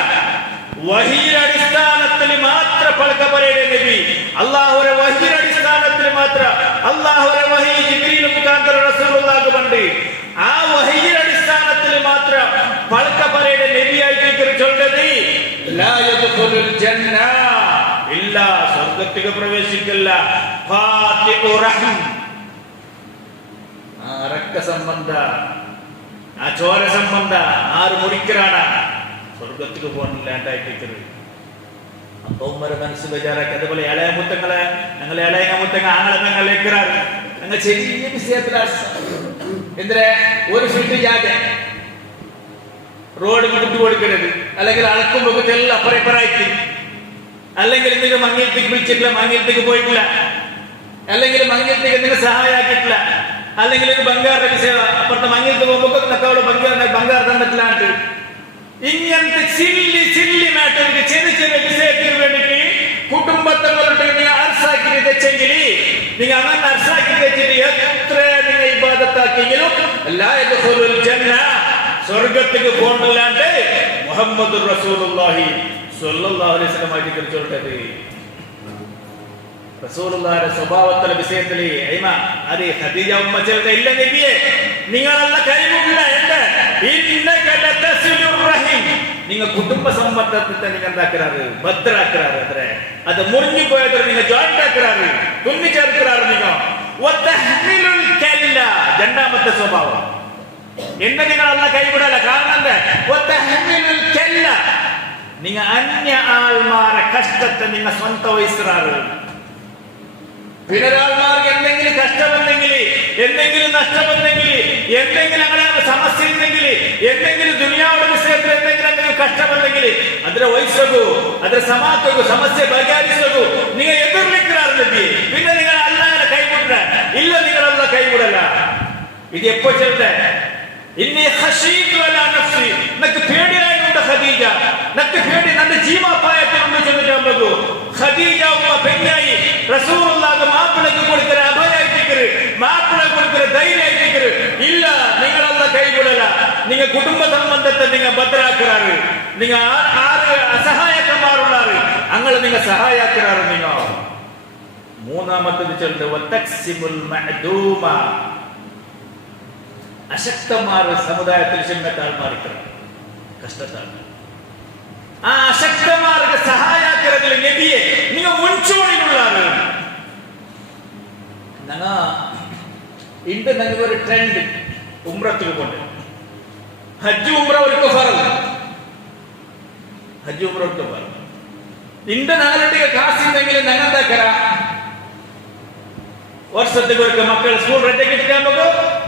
വഹീയുടെ അടിസ്ഥാനത്തിൽ മാത്രം പളക്ക പറയണേ നബി. അല്ലാഹുവിന്റെ വഹീയുടെ അടിസ്ഥാനത്തിൽ മാത്രം അല്ലാഹുവിന്റെ വഹീ ജിബ്രീൽ മുഖാന്തര റസൂലുള്ളാഹിക്ക് പണ്ട് ആ വഹീയുടെ അടിസ്ഥാനത്തിൽ മാത്രം പളക്ക പറയണേ നബിയായിട്ട് ചൊല്ലത് ലാ യദ്ഖുലുൽ ജന്ന ഇല്ല സ്വർഗ്ഗത്തിലേക്ക് പ്രവേശിക്കില്ല. ഖാതിഉ റഹ്ം ആ രക്തസംബന്ധ ആ ചോര സംബന്ധ ആര് മുറിക്കറാണ് സ്വർഗത്തിലേക്ക് പോകണില്ലാണ്ടായിട്ട്. അപ്പൊ ഉമ്മരെ മനസ്സ് ബജാറാക്കി. അതുപോലെ ഇളയ മുത്തങ്ങളെ ഞങ്ങൾ ഇളയ മുത്തങ്ങ ആങ്ങളെ ഞങ്ങൾ ഏക്കറാറ് ഞങ്ങൾ ചെറിയ വിഷയത്തിലാണ്. എന്തിനാ ഒരു ഫീറ്റ് ജാഗ റോഡ് വിട്ടു കൊടുക്കരുത്, അല്ലെങ്കിൽ അളക്കുമ്പോ ചെല്ല അപ്പറയിപ്പറായിട്ട്, അല്ലെങ്കിൽ എന്തെങ്കിലും മംഗലത്തേക്ക് വിളിച്ചിട്ടില്ല, മംഗലത്തേക്ക് പോയിട്ടില്ല, അല്ലെങ്കിൽ മംഗലത്തേക്ക് എന്തെങ്കിലും സഹായമാക്കിയിട്ടില്ല, അല്ലെങ്കിൽ ഒരു ബംഗാറിന്റെ വിഷയം അപ്പുറത്തെ മംഗലത്ത് പോകുമ്പോൾ നക്കവള് ബംഗാർ തന്നിട്ടില്ലാണ്ട് ഇങ്ങനത്തെ ചില്ലി മാറ്റർക്ക് ചെറിയ വിഷയത്തിന് വേണ്ടിട്ട് കുടുംബത്തെ നിങ്ങൾ അർസാക്കി വെച്ചെങ്കിൽ നിങ്ങൾ അങ്ങനെ അർസാക്കി വെച്ചിട്ട് എത്ര നിങ്ങൾ ഇബാദത്താക്കിയെങ്കിലും സ്വർഗത്തേക്ക് പോകണ്ടല്ലാണ്ട് മുഹമ്മദ് റസൂലുള്ളാഹി സ്വല്ലല്ലാഹു അലൈഹി വസല്ലം ആയിട്ട് കുറിച്ചോട്ടത് റസൂലുള്ളാഹിയുടെ സ്വഭാവത്തിലെ വിഷയത്തിൽ അത് ഖദീജ ഉമ്മ ചെറുത ഇല്ല നബിയെ നിങ്ങളല്ല കഴിവുള്ള നിങ്ങൾ കുടുംബ സമ്പത്തത്തെ നിങ്ങൾ എന്താക്കാറ് ഭദ്രാക്കാറ് അത്ര അത് മുറിഞ്ഞു പോയത് നിങ്ങൾ ജോയിന്റ് ആക്കാറ് തുന്നി ചേർക്കാറ് നിങ്ങൾ രണ്ടാമത്തെ സ്വഭാവം എന്നെ നിങ്ങളല്ല കൈവിടല കാരണം നിങ്ങൾ അന്യ ആൾമാരെ കഷ്ടത്തെ നിങ്ങൾ സ്വന്തം വയസ്സാറ് പിന്നൊരാൾമാർക്ക് എന്തെങ്കിലും കഷ്ടമെന്നെങ്കിൽ എന്തെങ്കിലും നഷ്ടമെന്നെങ്കിൽ എന്തെങ്കിലും അങ്ങനെ സമസ്യ ഉണ്ടെങ്കിൽ എന്തെങ്കിലും ദുനിയാവുടെ വിഷയത്തിൽ എന്തെങ്കിലും കഷ്ടമെന്നെങ്കിൽ അതിന്റെ വയസ്സകൂ അതിന്റെ സമാക്കൂ സമസ്യ പരിഹരിച്ചകൂ നിങ്ങൾ എതിർലിക്കാറില്ലേ പിന്നെ നിങ്ങൾ അല്ലാതെ കൈവിട ഇല്ല നിങ്ങളല്ല കൈവിടല ഇത് എപ്പോ ചെറുതെ ഇന്നീ ഖശീതു അലാ നഫ്സി നക്ക് പേടിയായുണ്ട് ഖദീജ നക്ക് പേടി ನನ್ನ ജീവാപായത്തിലുണ്ട് ചെന്നിട്ടാകുമ്പോൾ ഖദീജ ഉമ്മ പെണ്ണായി റസൂലുള്ളാഹിക്ക് മാപ്പിളക്ക് കൊടുക്കുന്ന അഭയായിട്ടിക്കര് മാപ്പിളക്ക് കൊടുക്കുന്ന ധൈര്യമായിട്ടിക്കര് ഇല്ല നിങ്ങളല്ല കൈവിടല നിങ്ങൾ കുടുംബ സംബന്ധത്തെ നിങ്ങൾ ഭദ്രാക്കാറ് നിങ്ങൾ ആറ് അസഹായക്കന്മാരുള്ളാറ് അങ്ങനെ നിങ്ങൾ സഹായാക്കാറ് നിങ്ങൾ മൂന്നാമത്തത് ചെല്ലുന്നത് വതക്സിമുൽ മഅദൂമ അശക്തന്മാരുടെ സമുദായത്തിൽ ചെന്നത്താൾമാരിക്കണം കഷ്ടത്താണ് ആ അശക്തന്മാർക്ക് സഹായാക്കരത്തിൽ നബിയെ നിങ്ങൾ മുൻചൂണിലുള്ളാണ് ഇണ്ട് ഞങ്ങൾ ഒരു ട്രെൻഡ് ഉംറത്തിൽ കൊണ്ട് ഹജ്ജ് ഉംറ അവർക്ക് ഫറദ് ഹജ്ജ് ഉംറ അവർക്ക് ഫറദ് ഇണ്ട് ഞങ്ങളുടെ കാശുണ്ടെങ്കിൽ ഞങ്ങൾ എന്താക്കറ വർഷത്തിൽ ഒരിക്കൽ മക്കൾ സ്കൂൾ റെഡ്ഡൊക്കെ ഇട്ടിട്ടാകുമ്പോ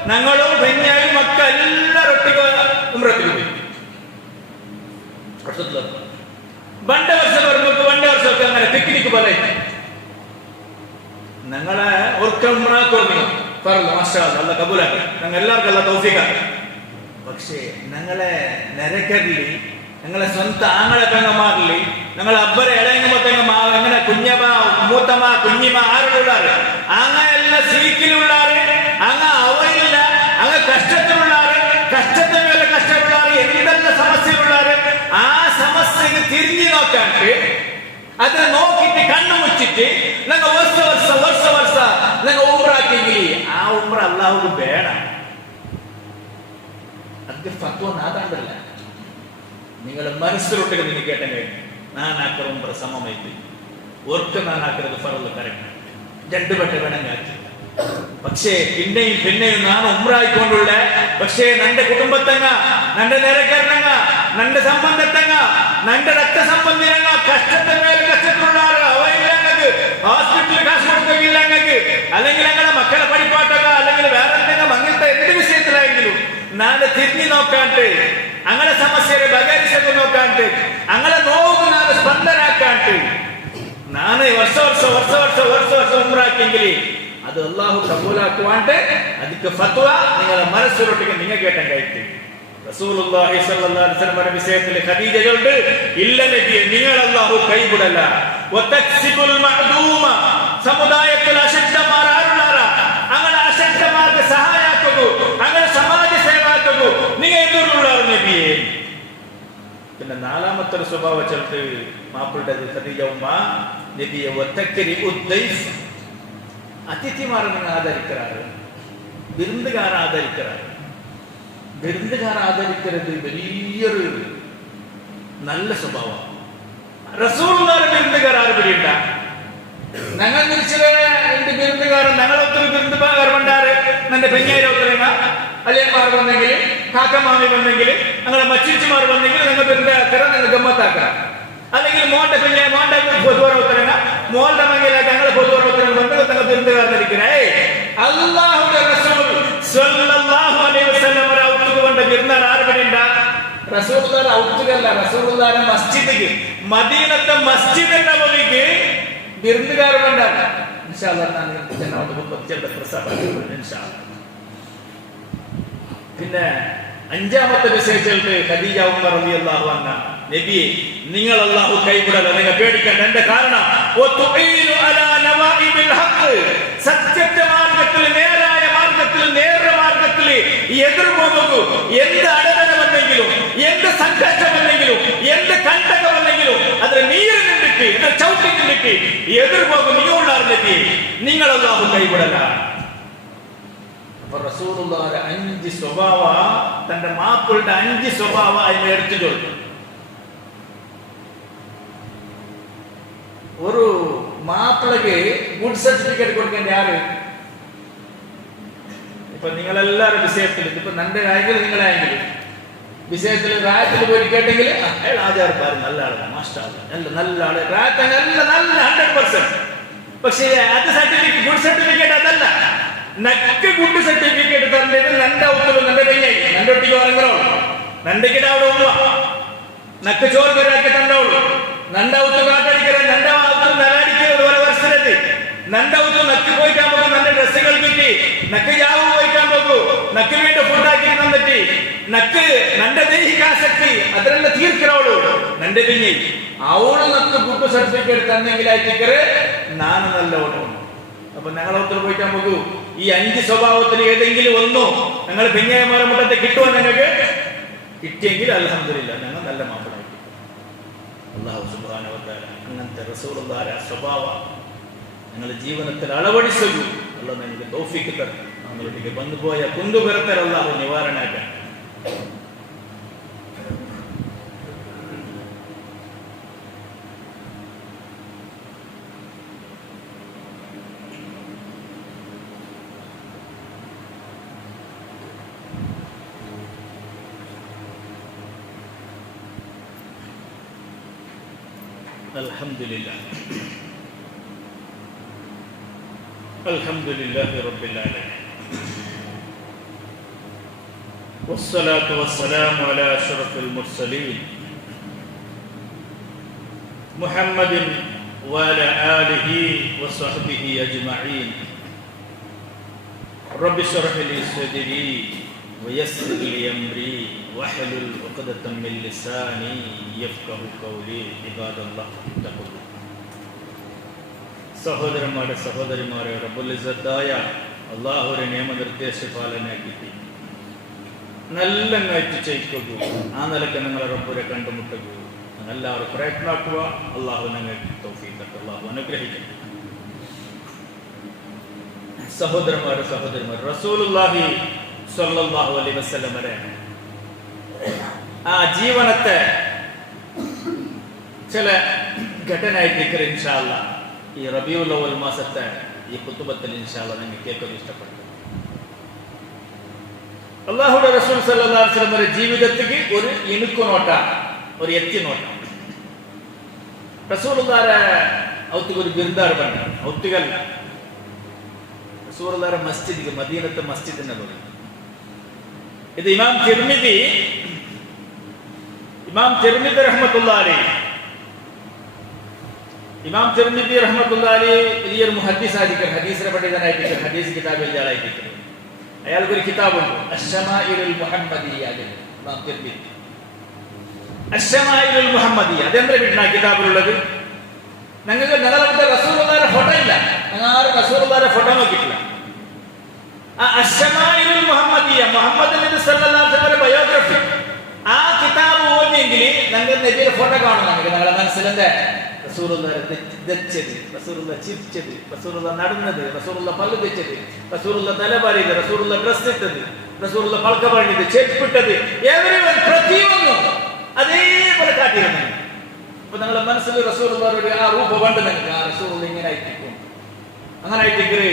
ഞങ്ങളും പെഞ്ഞായും മക്കൾ എല്ലാവരും ഒട്ടിക്ക് ഉംറത്തിൽ പോയി പണ്ട് വർഷം വരുമ്പോ പണ്ട് വർഷമൊക്കെ അങ്ങനെ പിക്നിക്ക് പോലെ ഞങ്ങളെ നല്ല കബൂലാക്കി ഞങ്ങൾ എല്ലാവർക്കും അല്ല തൗഫീഖാക്കി പക്ഷേ ഞങ്ങളെ നരകരില് ഞങ്ങളെ സ്വന്തം ആങ്ങളെ പെങ്ങന്മാരില് ഞങ്ങളെ അബ്ബരെ ഇളയങ്ങമ്മ അങ്ങനെ കുഞ്ഞമ്മ മൂത്തമ്മ കുഞ്ഞിമ ആരുള്ളാറ് അങ്ങെല്ലാം സീക്കിലുള്ളാറ് അങ്ങ അവയില്ല അങ്ങ് കഷ്ടത്തിലുള്ളാറ് കഷ്ടത്തിന് മേലെ കഷ്ടമുള്ളാറ് എന്തെല്ലാം സമസ്യയുള്ളാറ് ആ സമസ്യക്ക് തിരിഞ്ഞു നോക്കാണ്ട് അതിനെ നോക്കിട്ട് കണ്ണു മുച്ചിട്ട് ഞങ്ങൾ വർഷ ഞങ്ങൾ ഉംറാക്കിയെങ്കിൽ ആ ഉംറ അല്ലാഹുക്ക് വേണം അതിന്റെ ഫത്വ നാതാണ്ടല്ല നിങ്ങൾ മനസ്സിലൊട്ടൊക്കെ നിങ്ങൾ കേട്ടെങ്കിൽ നാനാക്കർ ഉംറ സമമായിട്ട് ഓർക്ക് നാനാക്കരുത് ഫറദ് കറക്റ്റ് രണ്ടു വട്ട വേണമെങ്കിൽ പക്ഷേ പിന്നെയും ഞാൻ ഉംറായിക്കൊണ്ടുള്ള പക്ഷേ നന്റെ കുടുംബത്തങ്ങ നന്റെ നിരക്കാരനങ്ങ നന്റെ സംബന്ധത്തങ്ങ നന്റെ രക്തസംബന്ധിനങ്ങ കഷ്ടത്തെ മേലെ കഷ്ടത്തിലുള്ളാറ് അവയില്ലങ്ങക്ക് ഹോസ്പിറ്റലിൽ കാശ് കൊടുക്കില്ലങ്ങക്ക് അല്ലെങ്കിൽ ഞങ്ങളെ മക്കളെ പഠിപ്പാട്ടക അല്ലെങ്കിൽ വേറെ എന്തെങ്കിലും അങ്ങനത്തെ എന്ത് വിഷയത്തിലായെങ്കിലും നാളെ തിരിഞ്ഞു നോക്കാണ്ട് അങ്ങനെ സമസ്യയെ ബഹരിച്ചൊക്കെ നോക്കാണ്ട് അങ്ങനെ നോക്ക് നാളെ സ്പന്ദനാക്കാണ്ട് നാളെ വർഷം ഉംറാക്കിയെങ്കിൽ അത് അല്ലാഹു കബൂലാക്കുവാണ്ട് അതിക്ക് ഫത്വ നിങ്ങളുടെ മനസ്സിലൊട്ടിക്ക് നിങ്ങൾ കേട്ടാൻ കഴിയും റസൂലുള്ളാഹി സ്വല്ലല്ലാഹു അലൈഹി വസല്ലം വിഷയത്തിൽ ഖദീജ ചൊല്ലുണ്ട് ഇല്ല നബിയെ നിങ്ങൾ അല്ലാഹു കൈവിടല്ല വതക്സിബുൽ മഅദൂമ സമുദായത്തിൽ അശക്തന്മാർ ആരുള്ളാറാ അങ്ങനെ അശക്തന്മാർക്ക് സഹായാക്കൂ അങ്ങനെ സമാജ സേവാക്കൂ നിങ്ങൾ എതിരുള്ളാറ് നബിയെ പിന്നെ നാലാമത്തെ ഒരു സ്വഭാവം ചൊല്ലിട്ട് മാപ്പിളുടെ ഖദീജ ഉമ്മ നബിയെ വതക്കരി ഉദ്ദൈഫ് അതിഥിമാരെ നിങ്ങൾ ആദരിക്കാറ് വിരുന്നുകാരെ ആദരിക്കാറ് വിരുന്നുകാരെ ആദരിക്കരുത് വലിയൊരു നല്ല സ്വഭാവം റസൂലുള്ളാഹിയുടെ വിരുന്നുകാർ ആരുപടിയുണ്ട ഞങ്ങൾ തിരിച്ചിലെ എന്റെ വിരുന്നുകാരൻ ഞങ്ങളൊത്തിരി വിരുന്നുകാർ വണ്ടാറ് എന്റെ പെഞ്ഞായിരൊത്തരങ്ങ അല്ലേമാർ വന്നെങ്കിൽ കാക്കമാമി വന്നെങ്കിൽ ഞങ്ങളെ മച്ചിച്ചിമാർ വന്നെങ്കിൽ ഞങ്ങൾ വിരുന്നാക്കറ ഞങ്ങൾ ഗമ്മത്താക്കറ അല്ലെങ്കിൽ മോന്റെ പെഞ്ഞ മോന്റെ പൊതുവറത്തരങ്ങ മോളുടെ മംഗലാക്കി ഞങ്ങളെ പൊതുവറത്തരങ്ങ വന്നത് ഞങ്ങൾ വിരുന്നുകാരനിരിക്കണേ അല്ലാഹുവിന്റെ റസൂൽ സ്വല്ലല്ലാഹു അലൈഹി വസല്ലം കൊണ്ട് വിരുന്നാർ ആരുപടിയുണ്ട റസൂലുള്ളാഹിയുടെ ഔത്തുകല്ല റസൂലുള്ളാഹിയുടെ മസ്ജിദിക്ക് മദീനത്തെ മസ്ജിദ് നബവിക്ക് വിരുന്നുകാരുണ്ടാണ് ഇൻഷാ അല്ലാഹ് പിന്നെ അഞ്ചാമത്തെ വിശേഷത്തിൽ ഖദീജ ഉമ്മർ റളിയല്ലാഹു അൻഹ, നബിയെ നിങ്ങൾ അല്ലാഹു കൈവിടല, നിങ്ങൾ പേടിക്കണ്ട. എന്റെ കാരണം സത്യത്തെ മാർഗത്തിൽ, നേരായ മാർഗത്തിൽ, നേരുടെ മാർഗത്തിൽ എതിർപോകൂ. എന്ത് അടതന വന്നെങ്കിലും, എന്ത് സംഘർഷം വന്നെങ്കിലും, എന്ത് കണ്ടകം വന്നെങ്കിലും അതിന് നീര് നിന്നിട്ട്, എന്റെ ചവിട്ടി നിന്നിട്ട് എതിർപോകും. നീയുള്ളാർന്നെത്തി നിങ്ങൾ അല്ലാഹു കൈവിടല. അപ്പൊ റസൂലുള്ളാഹിയുടെ 5 സ്വഭാവ, തന്റെ മാപ്പിളുടെ 5 സ്വഭാവ അതിനെ എടുത്തു കൊടുത്തു. ഒരു മാപ്പിളക്ക് ഗുഡ് സർട്ടിഫിക്കറ്റ് കൊടുക്കേണ്ട ആര്? ഇപ്പൊ നിങ്ങളെല്ലാവരും വിഷയത്തിൽ, ഇപ്പൊ നന്റെ ആയെങ്കിലും നിങ്ങളായെങ്കിലും വിഷയത്തിൽ റായത്തിൽ പോയി കേട്ടെങ്കിൽ അയാൾ ആചാരക്കാർ നല്ല ആളാണ്, മാസ്റ്റർ നല്ല ആള്, റായത്ത് നല്ല 100%. പക്ഷേ അത് സർട്ടിഫിക്കറ്റ്, ഗുഡ് സർട്ടിഫിക്കറ്റ് അതല്ല. നക്ക് ഗുഡ് സർട്ടിഫിക്കറ്റ് തരേണ്ടത് നന്റെ ഔത്തുള്ളൂ, നന്റെ കയ്യായി, നന്റെ ഒട്ടിക്ക് പറഞ്ഞോ, നന്റെ കിടാവിടെ ഉള്ള നക്ക് ചോറ് കരാക്കി തന്നോളൂ, നന്റെ ഔത്ത് കാട്ടടിക്കറ, നന്റെ ഔത്ത് നരാടിക്കുക ഓരോ വർഷത്ത്, നന്റെ ഔത്ത് നക്ക് പോയിട്ടാൻ പോകും, നന്റെ ഡ്രസ്സുകൾ കിട്ടി, നക്ക് ജാവ് പോയിട്ടാൻ പോകും, നക്ക് വേണ്ട ഫുഡാക്കി തന്നിട്ട്, നക്ക് നന്റെ ദൈഹികാസക്തി അതിനെല്ലാം തീർക്കറോളൂ, നന്റെ പിഞ്ഞി അവള് നക്ക് ഗുഡ് സർട്ടിഫിക്കറ്റ് തന്നെങ്കിലായിട്ടിക്കറ് നാണ് നല്ല ഓട്ടം. അപ്പൊ ഞങ്ങളൊത്തിൽ പോയിട്ടാൻ പോകൂ. ഈ 5 സ്വഭാവത്തിൽ ഏതെങ്കിലും ഒന്നോ ഞങ്ങൾ പെഞ്ഞായമാരെ മുട്ടത്തെ കിട്ടുമോ? നിങ്ങൾക്ക് കിട്ടിയെങ്കിൽ അൽഹംദുലില്ലാ, ഞങ്ങൾ നല്ല മാപ്പിളായി. അല്ലാഹു സുബ്ഹാനഹു വ തആല അങ്ങനത്തെ റസൂലുള്ളാഹിയുടെ സ്വഭാവം ഞങ്ങളുടെ ജീവിതത്തിൽ അളവടിച്ചു. അല്ലാഹു നിങ്ങൾക്ക് തൗഫീഖ് തരണം. ഞങ്ങളുടെ വന്നുപോയ കുന്തുപരത്തൽ അല്ലാഹു നിവാരണാക്കാൻ. അൽഹംദുലില്ലാഹി റബ്ബിൽ ആലമീൻ വസ്സലാത്തു വസ്സലാമു അലാ അഷ്റഫിൽ മുർസലീൻ മുഹമ്മദിൻ വഅലാ ആലിഹി വസ്വഹ്ബിഹി അജ്മഈൻ. റബ്ബി ഇശ്റഹ് ലി സദ്രി വയസ്സിർ ലി അംരി വഹ്ലുൽ ഉഖ്ദതം മിൻ ലിസാനി യഫ്ഖഹു ഖൗലി. ഇബാദല്ലാഹ് തഖബ്ബൽ. സഹോദരന്മാരെ, സഹോദരിമാരെ, റബ്ബുൽ ഇസ്സത്തായ അല്ലാഹുവിന്റെ നിയമനിർദ്ദേശ പാലനയാക്കി നല്ല ചെയ്യിക്കൂ. ആ നിലയ്ക്ക് നിങ്ങളെ റബ്ബുരെ കണ്ടുമുട്ടുകൂ. എല്ലാവരും പ്രയത്നാക്കുക. അല്ലാഹു നിങ്ങൾക്ക് തൗഫീഖ്, അല്ലാഹു അനുഗ്രഹിക്കട്ടെ. സഹോദരന്മാരെ, സഹോദരിമാരെ, റസൂലുള്ളാഹി സ്വല്ലല്ലാഹു അലൈഹി വസല്ലം ആ ജീവനത്തെ ചില ഘട്ടനായിട്ട് ഇൻഷാ അല്ലാഹ് ഈ റബീഉൽ അവ്വൽ മാസത്തെ ഈ ഖുതുബത്തിൽ ഇൻഷാ അല്ലാഹ് നിങ്ങൾക്ക് കേൾക്കാൻ ഇഷ്ടപ്പെട്ടു. അല്ലാഹുവിന്റെ റസൂൽ സല്ലല്ലാഹു അലൈഹി വസല്ലം ജീവിതത്തിക്ക് ഒരു ഇണുക്കു നോട്ടാണ്, ഒരു എത്തി നോട്ടാണ്. റസൂലുള്ളാഹിയുടെ ഔത്തുക്ക് ഒരു ബിരുദാർ പറഞ്ഞാണ്, ഔത്തുകല്ല, റസൂലുള്ളാഹിയുടെ മസ്ജിദ്, മദീനത്തെ മസ്ജിദിനെ പോലെ. ഇത് ഇമാം തിർമിദി റഹ്മത്തുള്ളാഹി വലിയൊരു മുഹദ്ദിസായിരിക്കും, ഹദീസിനെ പണ്ഡിതനായിരിക്കും, ഹദീസ് കിതാബ് എഴുതിയ ആളായിരിക്കും. അയാൾക്കൊരു കിതാബുണ്ട്, അശ്ശമാഇലുൽ മുഹമ്മദിയ്യ. ഇമാം തിർമിദി അശ്ശമാഇലുൽ മുഹമ്മദിയ്യ. അതെന്താ വീട്ടിൽ ആ കിതാബിലുള്ളത്? ഞങ്ങൾക്ക് നിലവിലത്തെ റസൂലുള്ളാഹിയുടെ ഫോട്ടോ ഇല്ല, ഞങ്ങൾ ആരും റസൂലുള്ളാഹിയുടെ ഫോട്ടോ നോക്കിയിട്ടില്ല. ആ അശ്ശമാഇലുൽ മുഹമ്മദിയ്യ, മുഹമ്മദ് നബി സല്ലല്ലാഹു അലൈഹി വസല്ലം ബയോഗ്രഫി, ആ കിതാബ് ഓതിയെങ്കിൽ ഞങ്ങൾ നബിയുടെ ഫോട്ടോ കാണും. ഞങ്ങളുടെ മനസ്സിലെന്താ റസൂലുള്ളാഹി ദച്ചത്, റസൂലുള്ളാഹി ചിരിച്ചത്, റസൂലുള്ളാഹി നടന്നത്, റസൂലുള്ളാഹി പല്ല് തേച്ചത്, റസൂലുള്ളാഹി തലപാരിയത്, റസൂലുള്ളാഹി ഡ്രസ് ഇട്ടത്, റസൂലുള്ളാഹി പൾക്ക പണിത്, ചെരുപ്പിട്ടത്, പ്രതിയൊന്നും അതേപോലെ കാട്ടിയിരുന്നു. അപ്പൊ നിങ്ങളുടെ മനസ്സിൽ റസൂലുള്ളാഹിയുടെ ആ രൂപം വേണ്ട നിങ്ങൾക്ക്. ആ റസൂലുള്ളാഹി ഇങ്ങനെ ആയിട്ടിരിക്കും, അങ്ങനെ ആയിട്ടിരിക്കേ.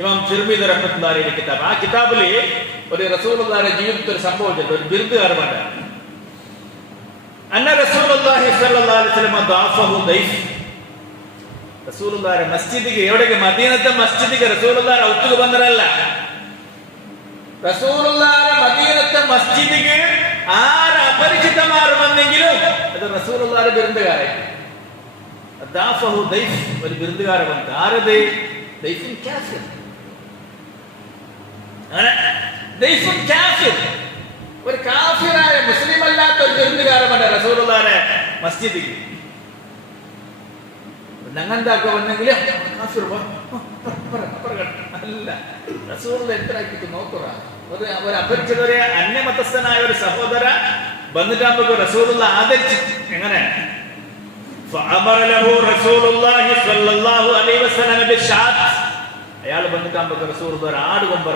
ഇമാം തിർമിദി റഹ്മത്തുള്ളാഹിയുടെ കിതാബ്, ആ കിതാബില് ഒരു റസൂലുള്ളാഹിയുടെ ജീവിതത്തിൽ ഒരു സംഭവിച്ചിട്ട് ഒരു ബിരുദുകാരൻ വേണ്ട. അന്ന റസൂലുള്ളാഹി സ്വല്ലല്ലാഹു അലൈഹി വസല്ലം ദാഫഹു ദൈഫ്. റസൂലുള്ളാഹിയുടെ മസ്ജിദിക്ക്, എവിടേക്ക്? മദീനത്തെ മസ്ജിദിക്ക്. റസൂലുള്ളാഹിയുടെ ഔത്തുക ബന്ധനല്ല, റസൂലുള്ളാഹിയുടെ മദീനത്തെ മസ്ജിദിക്ക് ആര് അപരിചിതമാർ വന്നെങ്കിലും അത് റസൂലുള്ളാഹിയുടെ ബിരുദുകാരൻ. ദാഫഹു ദൈഫ്, ഒരു ബിരുദുകാരൻ വന്നു. ആരത്? ദൈഫുൻ കാഫിർ. അങ്ങനെ ദൈഫുൻ കാഫിർ, ഒരു കാഫിറായ മുസ്ലിം അല്ലാത്ത ഒരു ജന്തുകാരമല്ല റസൂലുള്ളാഹിയുടെ മസ്ജിദിൽ. ഞങ്ങന്താക്ക വന്നെങ്കിൽ അല്ല, റസൂലുള്ളാഹി എത്രയാക്കിട്ട് നോക്കുക. ഒരു അപരിചിതരെ അന്യമതസ്ഥനായ ഒരു സഹോദര വന്നിട്ടാകുമ്പോ റസൂലുള്ളാഹി ആദരിച്ചു. എങ്ങനെ അയാൾ വന്നിട്ടാകുമ്പോ റസൂലുള്ളാഹി ആട് കൊമ്പറ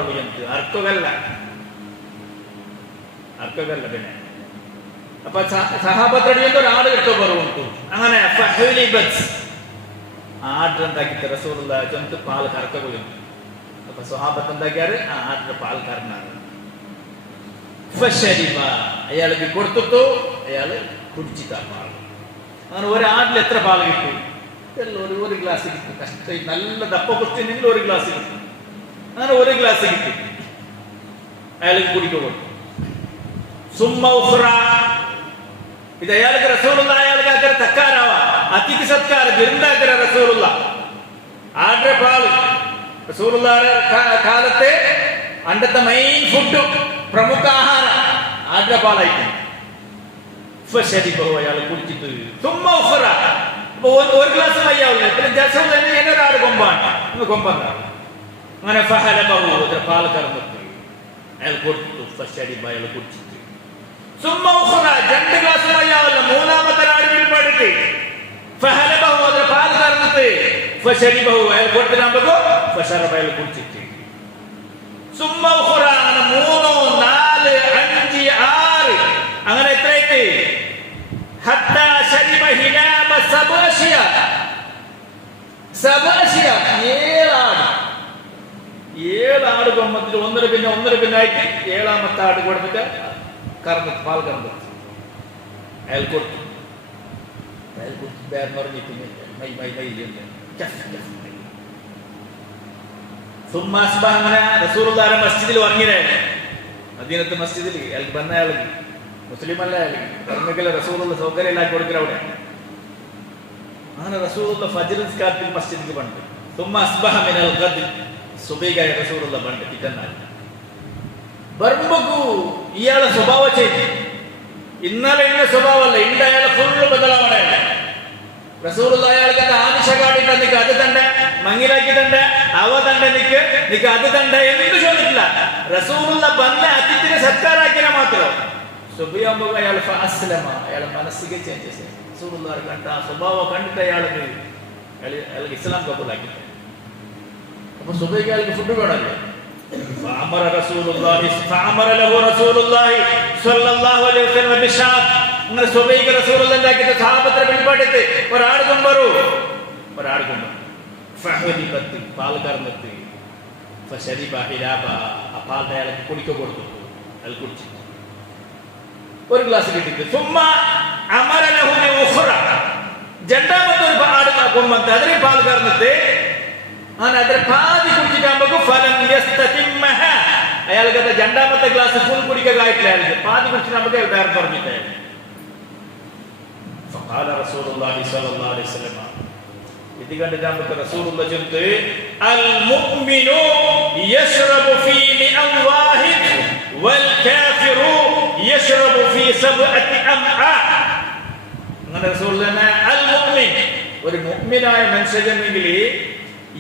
അർക്കല്ല. പിന്നെ അപ്പൊ സഹാബത്തടിയന്റെ ഒരാട് കിട്ടോ പറഞ്ഞു. അങ്ങനെ ആടിനെന്താക്കി റസൂലുള്ളാഹി ചെന്നിട്ട് പാൽ കറക്ക പോയി. അപ്പൊ സ്വഹാബത്ത് എന്താക്കിയാറ് ആ ആടിന്റെ പാൽ കറന്നാണ്. അയാൾക്ക് കൊടുത്തിട്ടു, അയാള് കുടിച്ചിട്ടാ പാൽ. അങ്ങനെ ഒരാടിൽ എത്ര പാൽ കിട്ടും? ഒരു ഗ്ലാസ് കിട്ടും. കഷ്ടം നല്ല ദപ്പ കുത്തിനെങ്കിൽ ഒരു ഗ്ലാസ് കിട്ടും. അങ്ങനെ ഒരു ഗ്ലാസ് കിട്ടി അയാൾക്ക് കുടിക്കു കൊടുത്തു. ഇത് അയാൾക്ക് റസൂലുള്ളാഹി അയാൾക്ക് തക്കാരാവാ അതിഥി സത്കാര ബിരുദാക്കര റസൂലുള്ളാഹി ആരുടെ പാല് റസൂലുള്ളാഹിയുടെ കാലത്തെ അണ്ടത്തെ മെയിൻ ഫുഡ് പ്രമുഖ ആഹാരം ആരുടെ പാലായിട്ട് അയാൾ കുടിച്ചിട്ട് ഒരു ഗ്ലാസ് മയ്യാവില്ല. പിന്നെ ജസം എന്നൊരാട് കൊമ്പാണ് കൊമ്പന്താണ്. അങ്ങനെ പാൽ കറന്നിട്ട് അയാൾ കൊടുത്തു. അയാൾ കുടിച്ചിട്ട് രണ്ട് ഗ്ലാസ് മയ്യാവില്ല. മൂന്നാമത്തെ ആടിന് പാടിട്ട് പാൽ കറന്നിട്ട് അയാൾ കൊടുത്തിട്ടാകുമ്പോ അയാൾ കുടിച്ചിട്ട് അങ്ങനെ 3, 4, 5, 6 അങ്ങനെ എത്രയായിട്ട് 7 ആട് കൊമ്പത്തിൽ ഒന്നര പിന്നായിട്ട് 7ാമത്തെ ആട് കൊടുത്തിട്ട് പാൽ കറന്നു അയാൾ കൊടുത്തു. അയാൾ അങ്ങനെ റസൂലുള്ളാഹിയുടെ മസ്ജിദിൽ വന്നിരായിരുന്നു. മദീനത്തെ മസ്ജിദിൽ അയാൾക്ക് വന്ന ആൾക്ക് മുസ്ലിം അല്ല, അയാൾക്ക് റസൂലുള്ള സൗകര്യം എല്ലാം കൊടുക്കൽ അവിടെ. അങ്ങനെ റസൂലുള്ള ഫജ്ർ നിസ്കാരത്തിൽ മസ്ജിദിൽ പണ്ട് സുബൈകായ റസൂലുള്ള പണ്ട് കിട്ടുന്നാൽ വരുമ്പോ ഇയാളെ സ്വഭാവം ചെയ്തു. ഇന്നലെ ഇന്ന സ്വഭാവമല്ല, ഇന്ന അയാളെ ഫുള്ള് ബദലാവണ. റസൂലുള്ള അയാൾക്ക് ആമിഷ കാട്ടിട്ട് നിക്ക് അത് തണ്ട, മങ്ങിലാക്കി തണ്ട, അവ തണ്ട, നിക്ക് അത് തണ്ട എന്ത് ചോദിച്ചില്ല. റസൂലുള്ള വന്ന അതിഥിനെ സത്കാരാക്കിയ മാത്രം സുബിയാകുമ്പോ അയാൾ അയാളെ മനസ്സിಗೆ ചേഞ്ചസ്. റസൂലുള്ള കണ്ട ആ സ്വഭാവം കണ്ടിട്ട് അയാൾക്ക് ഇസ്ലാം കബൂലാക്കി. അപ്പൊ സുബൈക്ക് അയാൾക്ക് ഫുഡ് വേണമല്ലോ. فأمر رسول الله له رسول الله صلى الله عليه وسلم بالشاة. അങ്ങനെ സുബൈക്ക് റസൂലുള്ളാഹി ഉണ്ടാക്കിയിട്ട് സഹാബത്തിനെ പിടിപാടിട്ട് ഒരാട് കൊമ്പറു ഫഹദിബത്ത് പാൽ കറന്നിട്ട് ഫശരിബ ഹിലാബ ആ പാൽ അയാൾക്ക് കുടിക്ക കൊടുത്തു. അയാൾ കുടിച്ചു ഒരു ഗ്ലാസ് കിട്ടിയിട്ട് സുമ്മ അമര ലഹു ബി ഉഖറ രണ്ടാമത്തെ ഒരു ആട് കൊമ്പത്ത് അതിനെ പാൽ കറന്നിട്ട് അങ്ങനെ അതിനെ പാതി കുടിച്ചിട്ടാകുമ്പോ ഫലം യസ്തതിമ്മഹ അയാൾക്ക് രണ്ടാമത്തെ ഗ്ലാസ് ഫുൾ കുടിക്കായിട്ടില്ല. അയാൾക്ക് പാതി കുടിച്ചിട്ടാകുമ്പോ അയാൾ വേറെ പറഞ്ഞിട്ട് فقال رسول الله صلى الله عليه وسلم ഇത് കണ്ടിട്ടാകുമ്പോ റസൂലുള്ളാഹി ചൊല്ലുന്നത് അൽ മുഅ്മിനു യശ്റബു ഫീ മിഅൻ വാഹിദ് വൽ കാഫിറു യശ്റബു ഫീ സബ്അത്തി അംആ. അങ്ങനെ റസൂലുള്ളാഹി അൽ മുഅ്മിൻ ഒരു മുഅ്മിനായ മനുഷ്യനെങ്കിൽ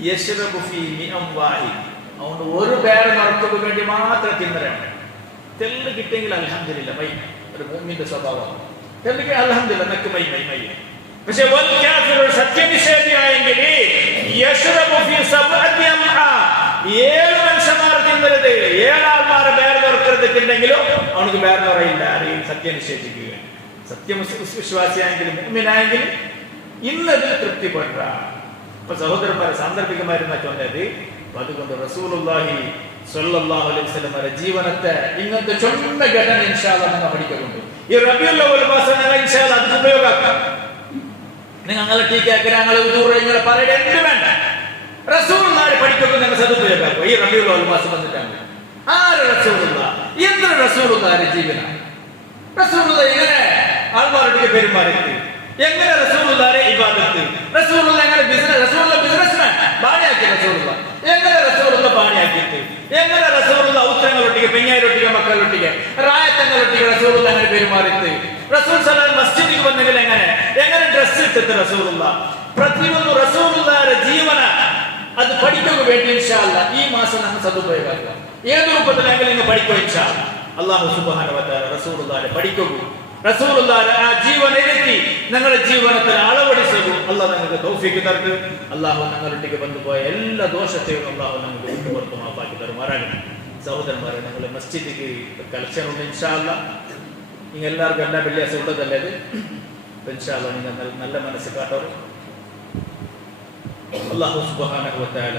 യശ്റബു ഫീ മിഅൻ വാഹിദ് അവൻ ഒരു പേര് നടത്തുക വേണ്ടി മാത്രം തിന്നലാണ്. തെല്ല് കിട്ടിയെങ്കിൽ അൽഹംദുലില്ലാഹ് മൈ ഒരു മുഅ്മിന്റെ സ്വഭാവം തെല്ല് അൽഹംദുലില്ലാഹ് നക്ക് മൈ. പക്ഷെ വൽ കാഫിർ സത്യനിഷേധിയായെങ്കിൽ യശ്റബു ഫീ സബ്അത്തി അംആ 7 മനുഷ്യന്മാർ തിന്നരുത്, 7 ആൾമാരെ പേര് നടത്തുന്നുണ്ടെങ്കിലും അവനക്ക് പേര് പറയില്ല. ആരെയും സത്യനിഷേധിക്കുക. സത്യവിശ്വാസിയായെങ്കിലും മുഅ്മിനായെങ്കിൽ ഇന്നതിൽ തൃപ്തിപ്പെട്ട. അപ്പൊ സഹോദരന്മാരെ സാന്ദർഭികമായിരുന്ന ചൊന്നത്. അതുകൊണ്ട് റസൂലുള്ളാഹി സ്വല്ലല്ലാഹു അലൈഹി വസല്ലമയുടെ ജീവനത്തെ ഇങ്ങനത്തെ ചൊന്ന ഘടന ഇൻഷാ അല്ലാഹ് നമ്മൾ പഠിക്കുന്നുണ്ട്. ഈ റബീഉൽ അവ്വൽ മാസം ഞങ്ങൾ ഇൻഷാ അല്ലാഹ് അത് ഉപയോഗമാക്കാം. നിങ്ങളെ ടീക്കാക്കി ഞങ്ങൾ നിങ്ങൾ പറയേണ്ട എന്ത് വേണ്ട, റസൂലുള്ളാഹി പഠിക്കുന്നത് ഞങ്ങൾ സദുപയോഗമാക്കും. ഈ റബീഉൽ അവ്വൽ മാസം വന്നിട്ടാണ് ആര് റസൂലുള്ളാഹി, എന്ത് റസൂലുള്ളാഹിയുടെ ജീവനാണ്, റസൂലുള്ളാഹി എങ്ങനെ ആൾമാരുടെ പെരുമാറിയത്, എങ്ങനെ റസൂലുള്ളാഹിയെ ഇബാദത്ത്, റസൂലുള്ളാഹി എങ്ങനെ ബിസിനസ്മാൻ ബാണിയാക്കി, റസൂലുള്ളാഹി എങ്ങനെ റസൂലുള്ളാഹി ബാണിയാക്കിയിട്ട്, എങ്ങനെ റസൂലുള്ളാഹി ഉത്തരം തങ്ങളൊട്ടിಗೆ പെഞ്ഞാരൊട്ടിಗೆ മക്കളൊട്ടിಗೆ റായത്തങ്ങളൊട്ടിಗೆ റസൂലുള്ള അങ്ങനെ പെരുമാറിയിട്ട് റസൂൽ സല്ലല്ലാഹു മസ്ജിദിಗೆ ಬಂದೆങ്കിൽ എങ്ങനെ ഡ്രസ് ഇട്ടിട്ട് റസൂലുള്ള ಪ್ರತಿಯೊಂದು റസൂലുള്ളാഹിയുടെ ജീവന അത് പഠിക്കുക വേണ്ടി ഇൻഷാ അല്ലാഹ് ഈ മാസം നമ്മൾ സദുപയോഗമാക്കുക ഏത് രൂപത്തിലെങ്കിലും നിങ്ങൾ പഠിക്കുക ഇൻഷാ അല്ലാഹ് അല്ലാഹു സുബ്ഹാനഹു വ തആല റസൂലുള്ളാഹിയെ പഠിക്കുക റസൂലുള്ളാഹിയുടെ ആ ജീവനെത്തി ഞങ്ങളുടെ ജീവിതത്തിൽ അളവടിച്ചു അല്ലാഹു നിങ്ങൾക്ക് തൗഫീഖ് തരട്ടെ അല്ലാഹു ഞങ്ങളുടെ വന്നു പോയ എല്ലാ ദോഷത്തെയും അല്ലാഹു നമുക്ക് വിട്ടുപുറത്ത് മാപ്പാക്കി തരുമാറാകട്ടെ സഹോദരന്മാരെ ഞങ്ങളുടെ മസ്ജിദിക്ക് കളക്ഷൻ ഉണ്ട് ഇൻഷാ അല്ലാഹ് നിങ്ങൾ എല്ലാവർക്കും എല്ലാ വെള്ളിയാഴ്ച ഉള്ളതല്ലേ അത് ഇൻഷാ അല്ലാഹ് നിങ്ങൾ നല്ല മനസ്സ് കാട്ടോളൂ അല്ലാഹു സുബ്ഹാനഹു വ തആല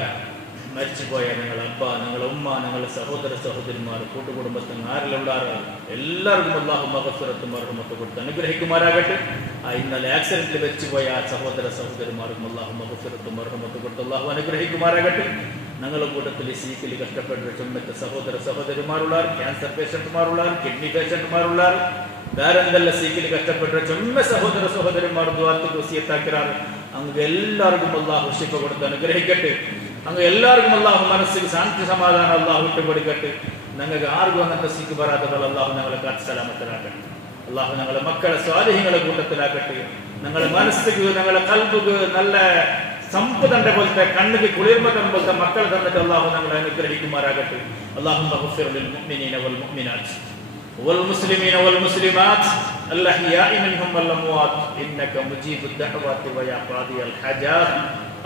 മരിച്ചുപോയ ഞങ്ങളുടെ അബ്ബ ഞങ്ങളുടെ ഉമ്മ ഞങ്ങളുടെ സഹോദര സഹോദരിമാർ കൂട്ടുകുടുംബത്തിൽ ആരിലുള്ളാറ് എല്ലാവർക്കും അല്ലാഹു മഗ്ഫിറത്തും റഹ്മത്തും കൊടുത്ത് അനുഗ്രഹിക്കുമാറാകട്ടെ ആ ഇന്നലെ ആക്സിഡന്റിൽ വെച്ചുപോയ ആ സഹോദര സഹോദരിമാർക്കും അല്ലാഹു മഗ്ഫിറത്തും റഹ്മത്തും കൊടുത്ത് അല്ലാഹു അനുഗ്രഹിക്കുമാറാകട്ടെ ഞങ്ങളുടെ കൂട്ടത്തിൽ സീക്കിൽ കഷ്ടപ്പെട്ട ചുമത്തെ സഹോദര സഹോദരിമാരുള്ളാർ ക്യാൻസർ പേഷ്യന്റുമാരുള്ളാർ കിഡ്നി പേഷ്യന്റുമാരുള്ളാർ ധാരെന്തല്ല സീക്കിൽ കഷ്ടപ്പെട്ട ചുമ സഹോദര സഹോദരിമാർ ദ്വാരത്തിൽ വസിയത്താക്കിറാറ് അങ്ങ് എല്ലാവർക്കും അല്ലാഹു ശിഫ കൊടുത്ത് അനുഗ്രഹിക്കട്ടെ അങ്ങ് എല്ലാവർക്കും അല്ലാഹു മനസ്സിൽ ശാന്തി സമാധാനം അല്ലാഹു വിട്ടുകൊടുക്കട്ടെ ഞങ്ങൾക്ക് ആർക്കും അങ്ങനത്തെ സീക്ക് വരാത്തപ്പോൾ അല്ലാഹു ഞങ്ങളെ കാത്ത് സലാമത്തിലാക്കട്ടെ അല്ലാഹു ഞങ്ങളെ മക്കളെ സ്വാധീനങ്ങളെ കൂട്ടത്തിലാക്കട്ടെ ഞങ്ങളുടെ മനസ്സിക്ക് ഞങ്ങളുടെ കൽബുക്ക് നല്ല സമ്പതന്റെ പോലത്തെ കണ്ണുക്ക് കുളിർമ പോലത്തെ മക്കളെ തന്നിട്ട് അല്ലാഹു ഞങ്ങളെ അനുഗ്രഹിക്കുമാറാകട്ടെ അല്ലാഹുമ്മ ഗഫിർ ലിൽ മുഅ്മിനീന വൽ മുഅ്മിനാത്ത് والمسلمين والمسلمات الأحياء منهم والأموات إنك مجيب الدعوات ويا قاضي الحاجات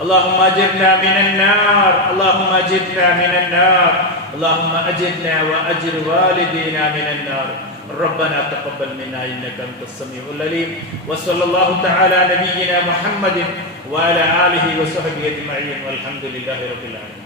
اللهم أجرنا من النار اللهم أجرنا من النار اللهم أجرنا وأجر والدينا من النار ربنا تقبل منا إنك أنت السميع العليم وصلى الله تعالى على نبينا محمد وعلى آله وصحبه أجمعين والحمد لله رب العالمين.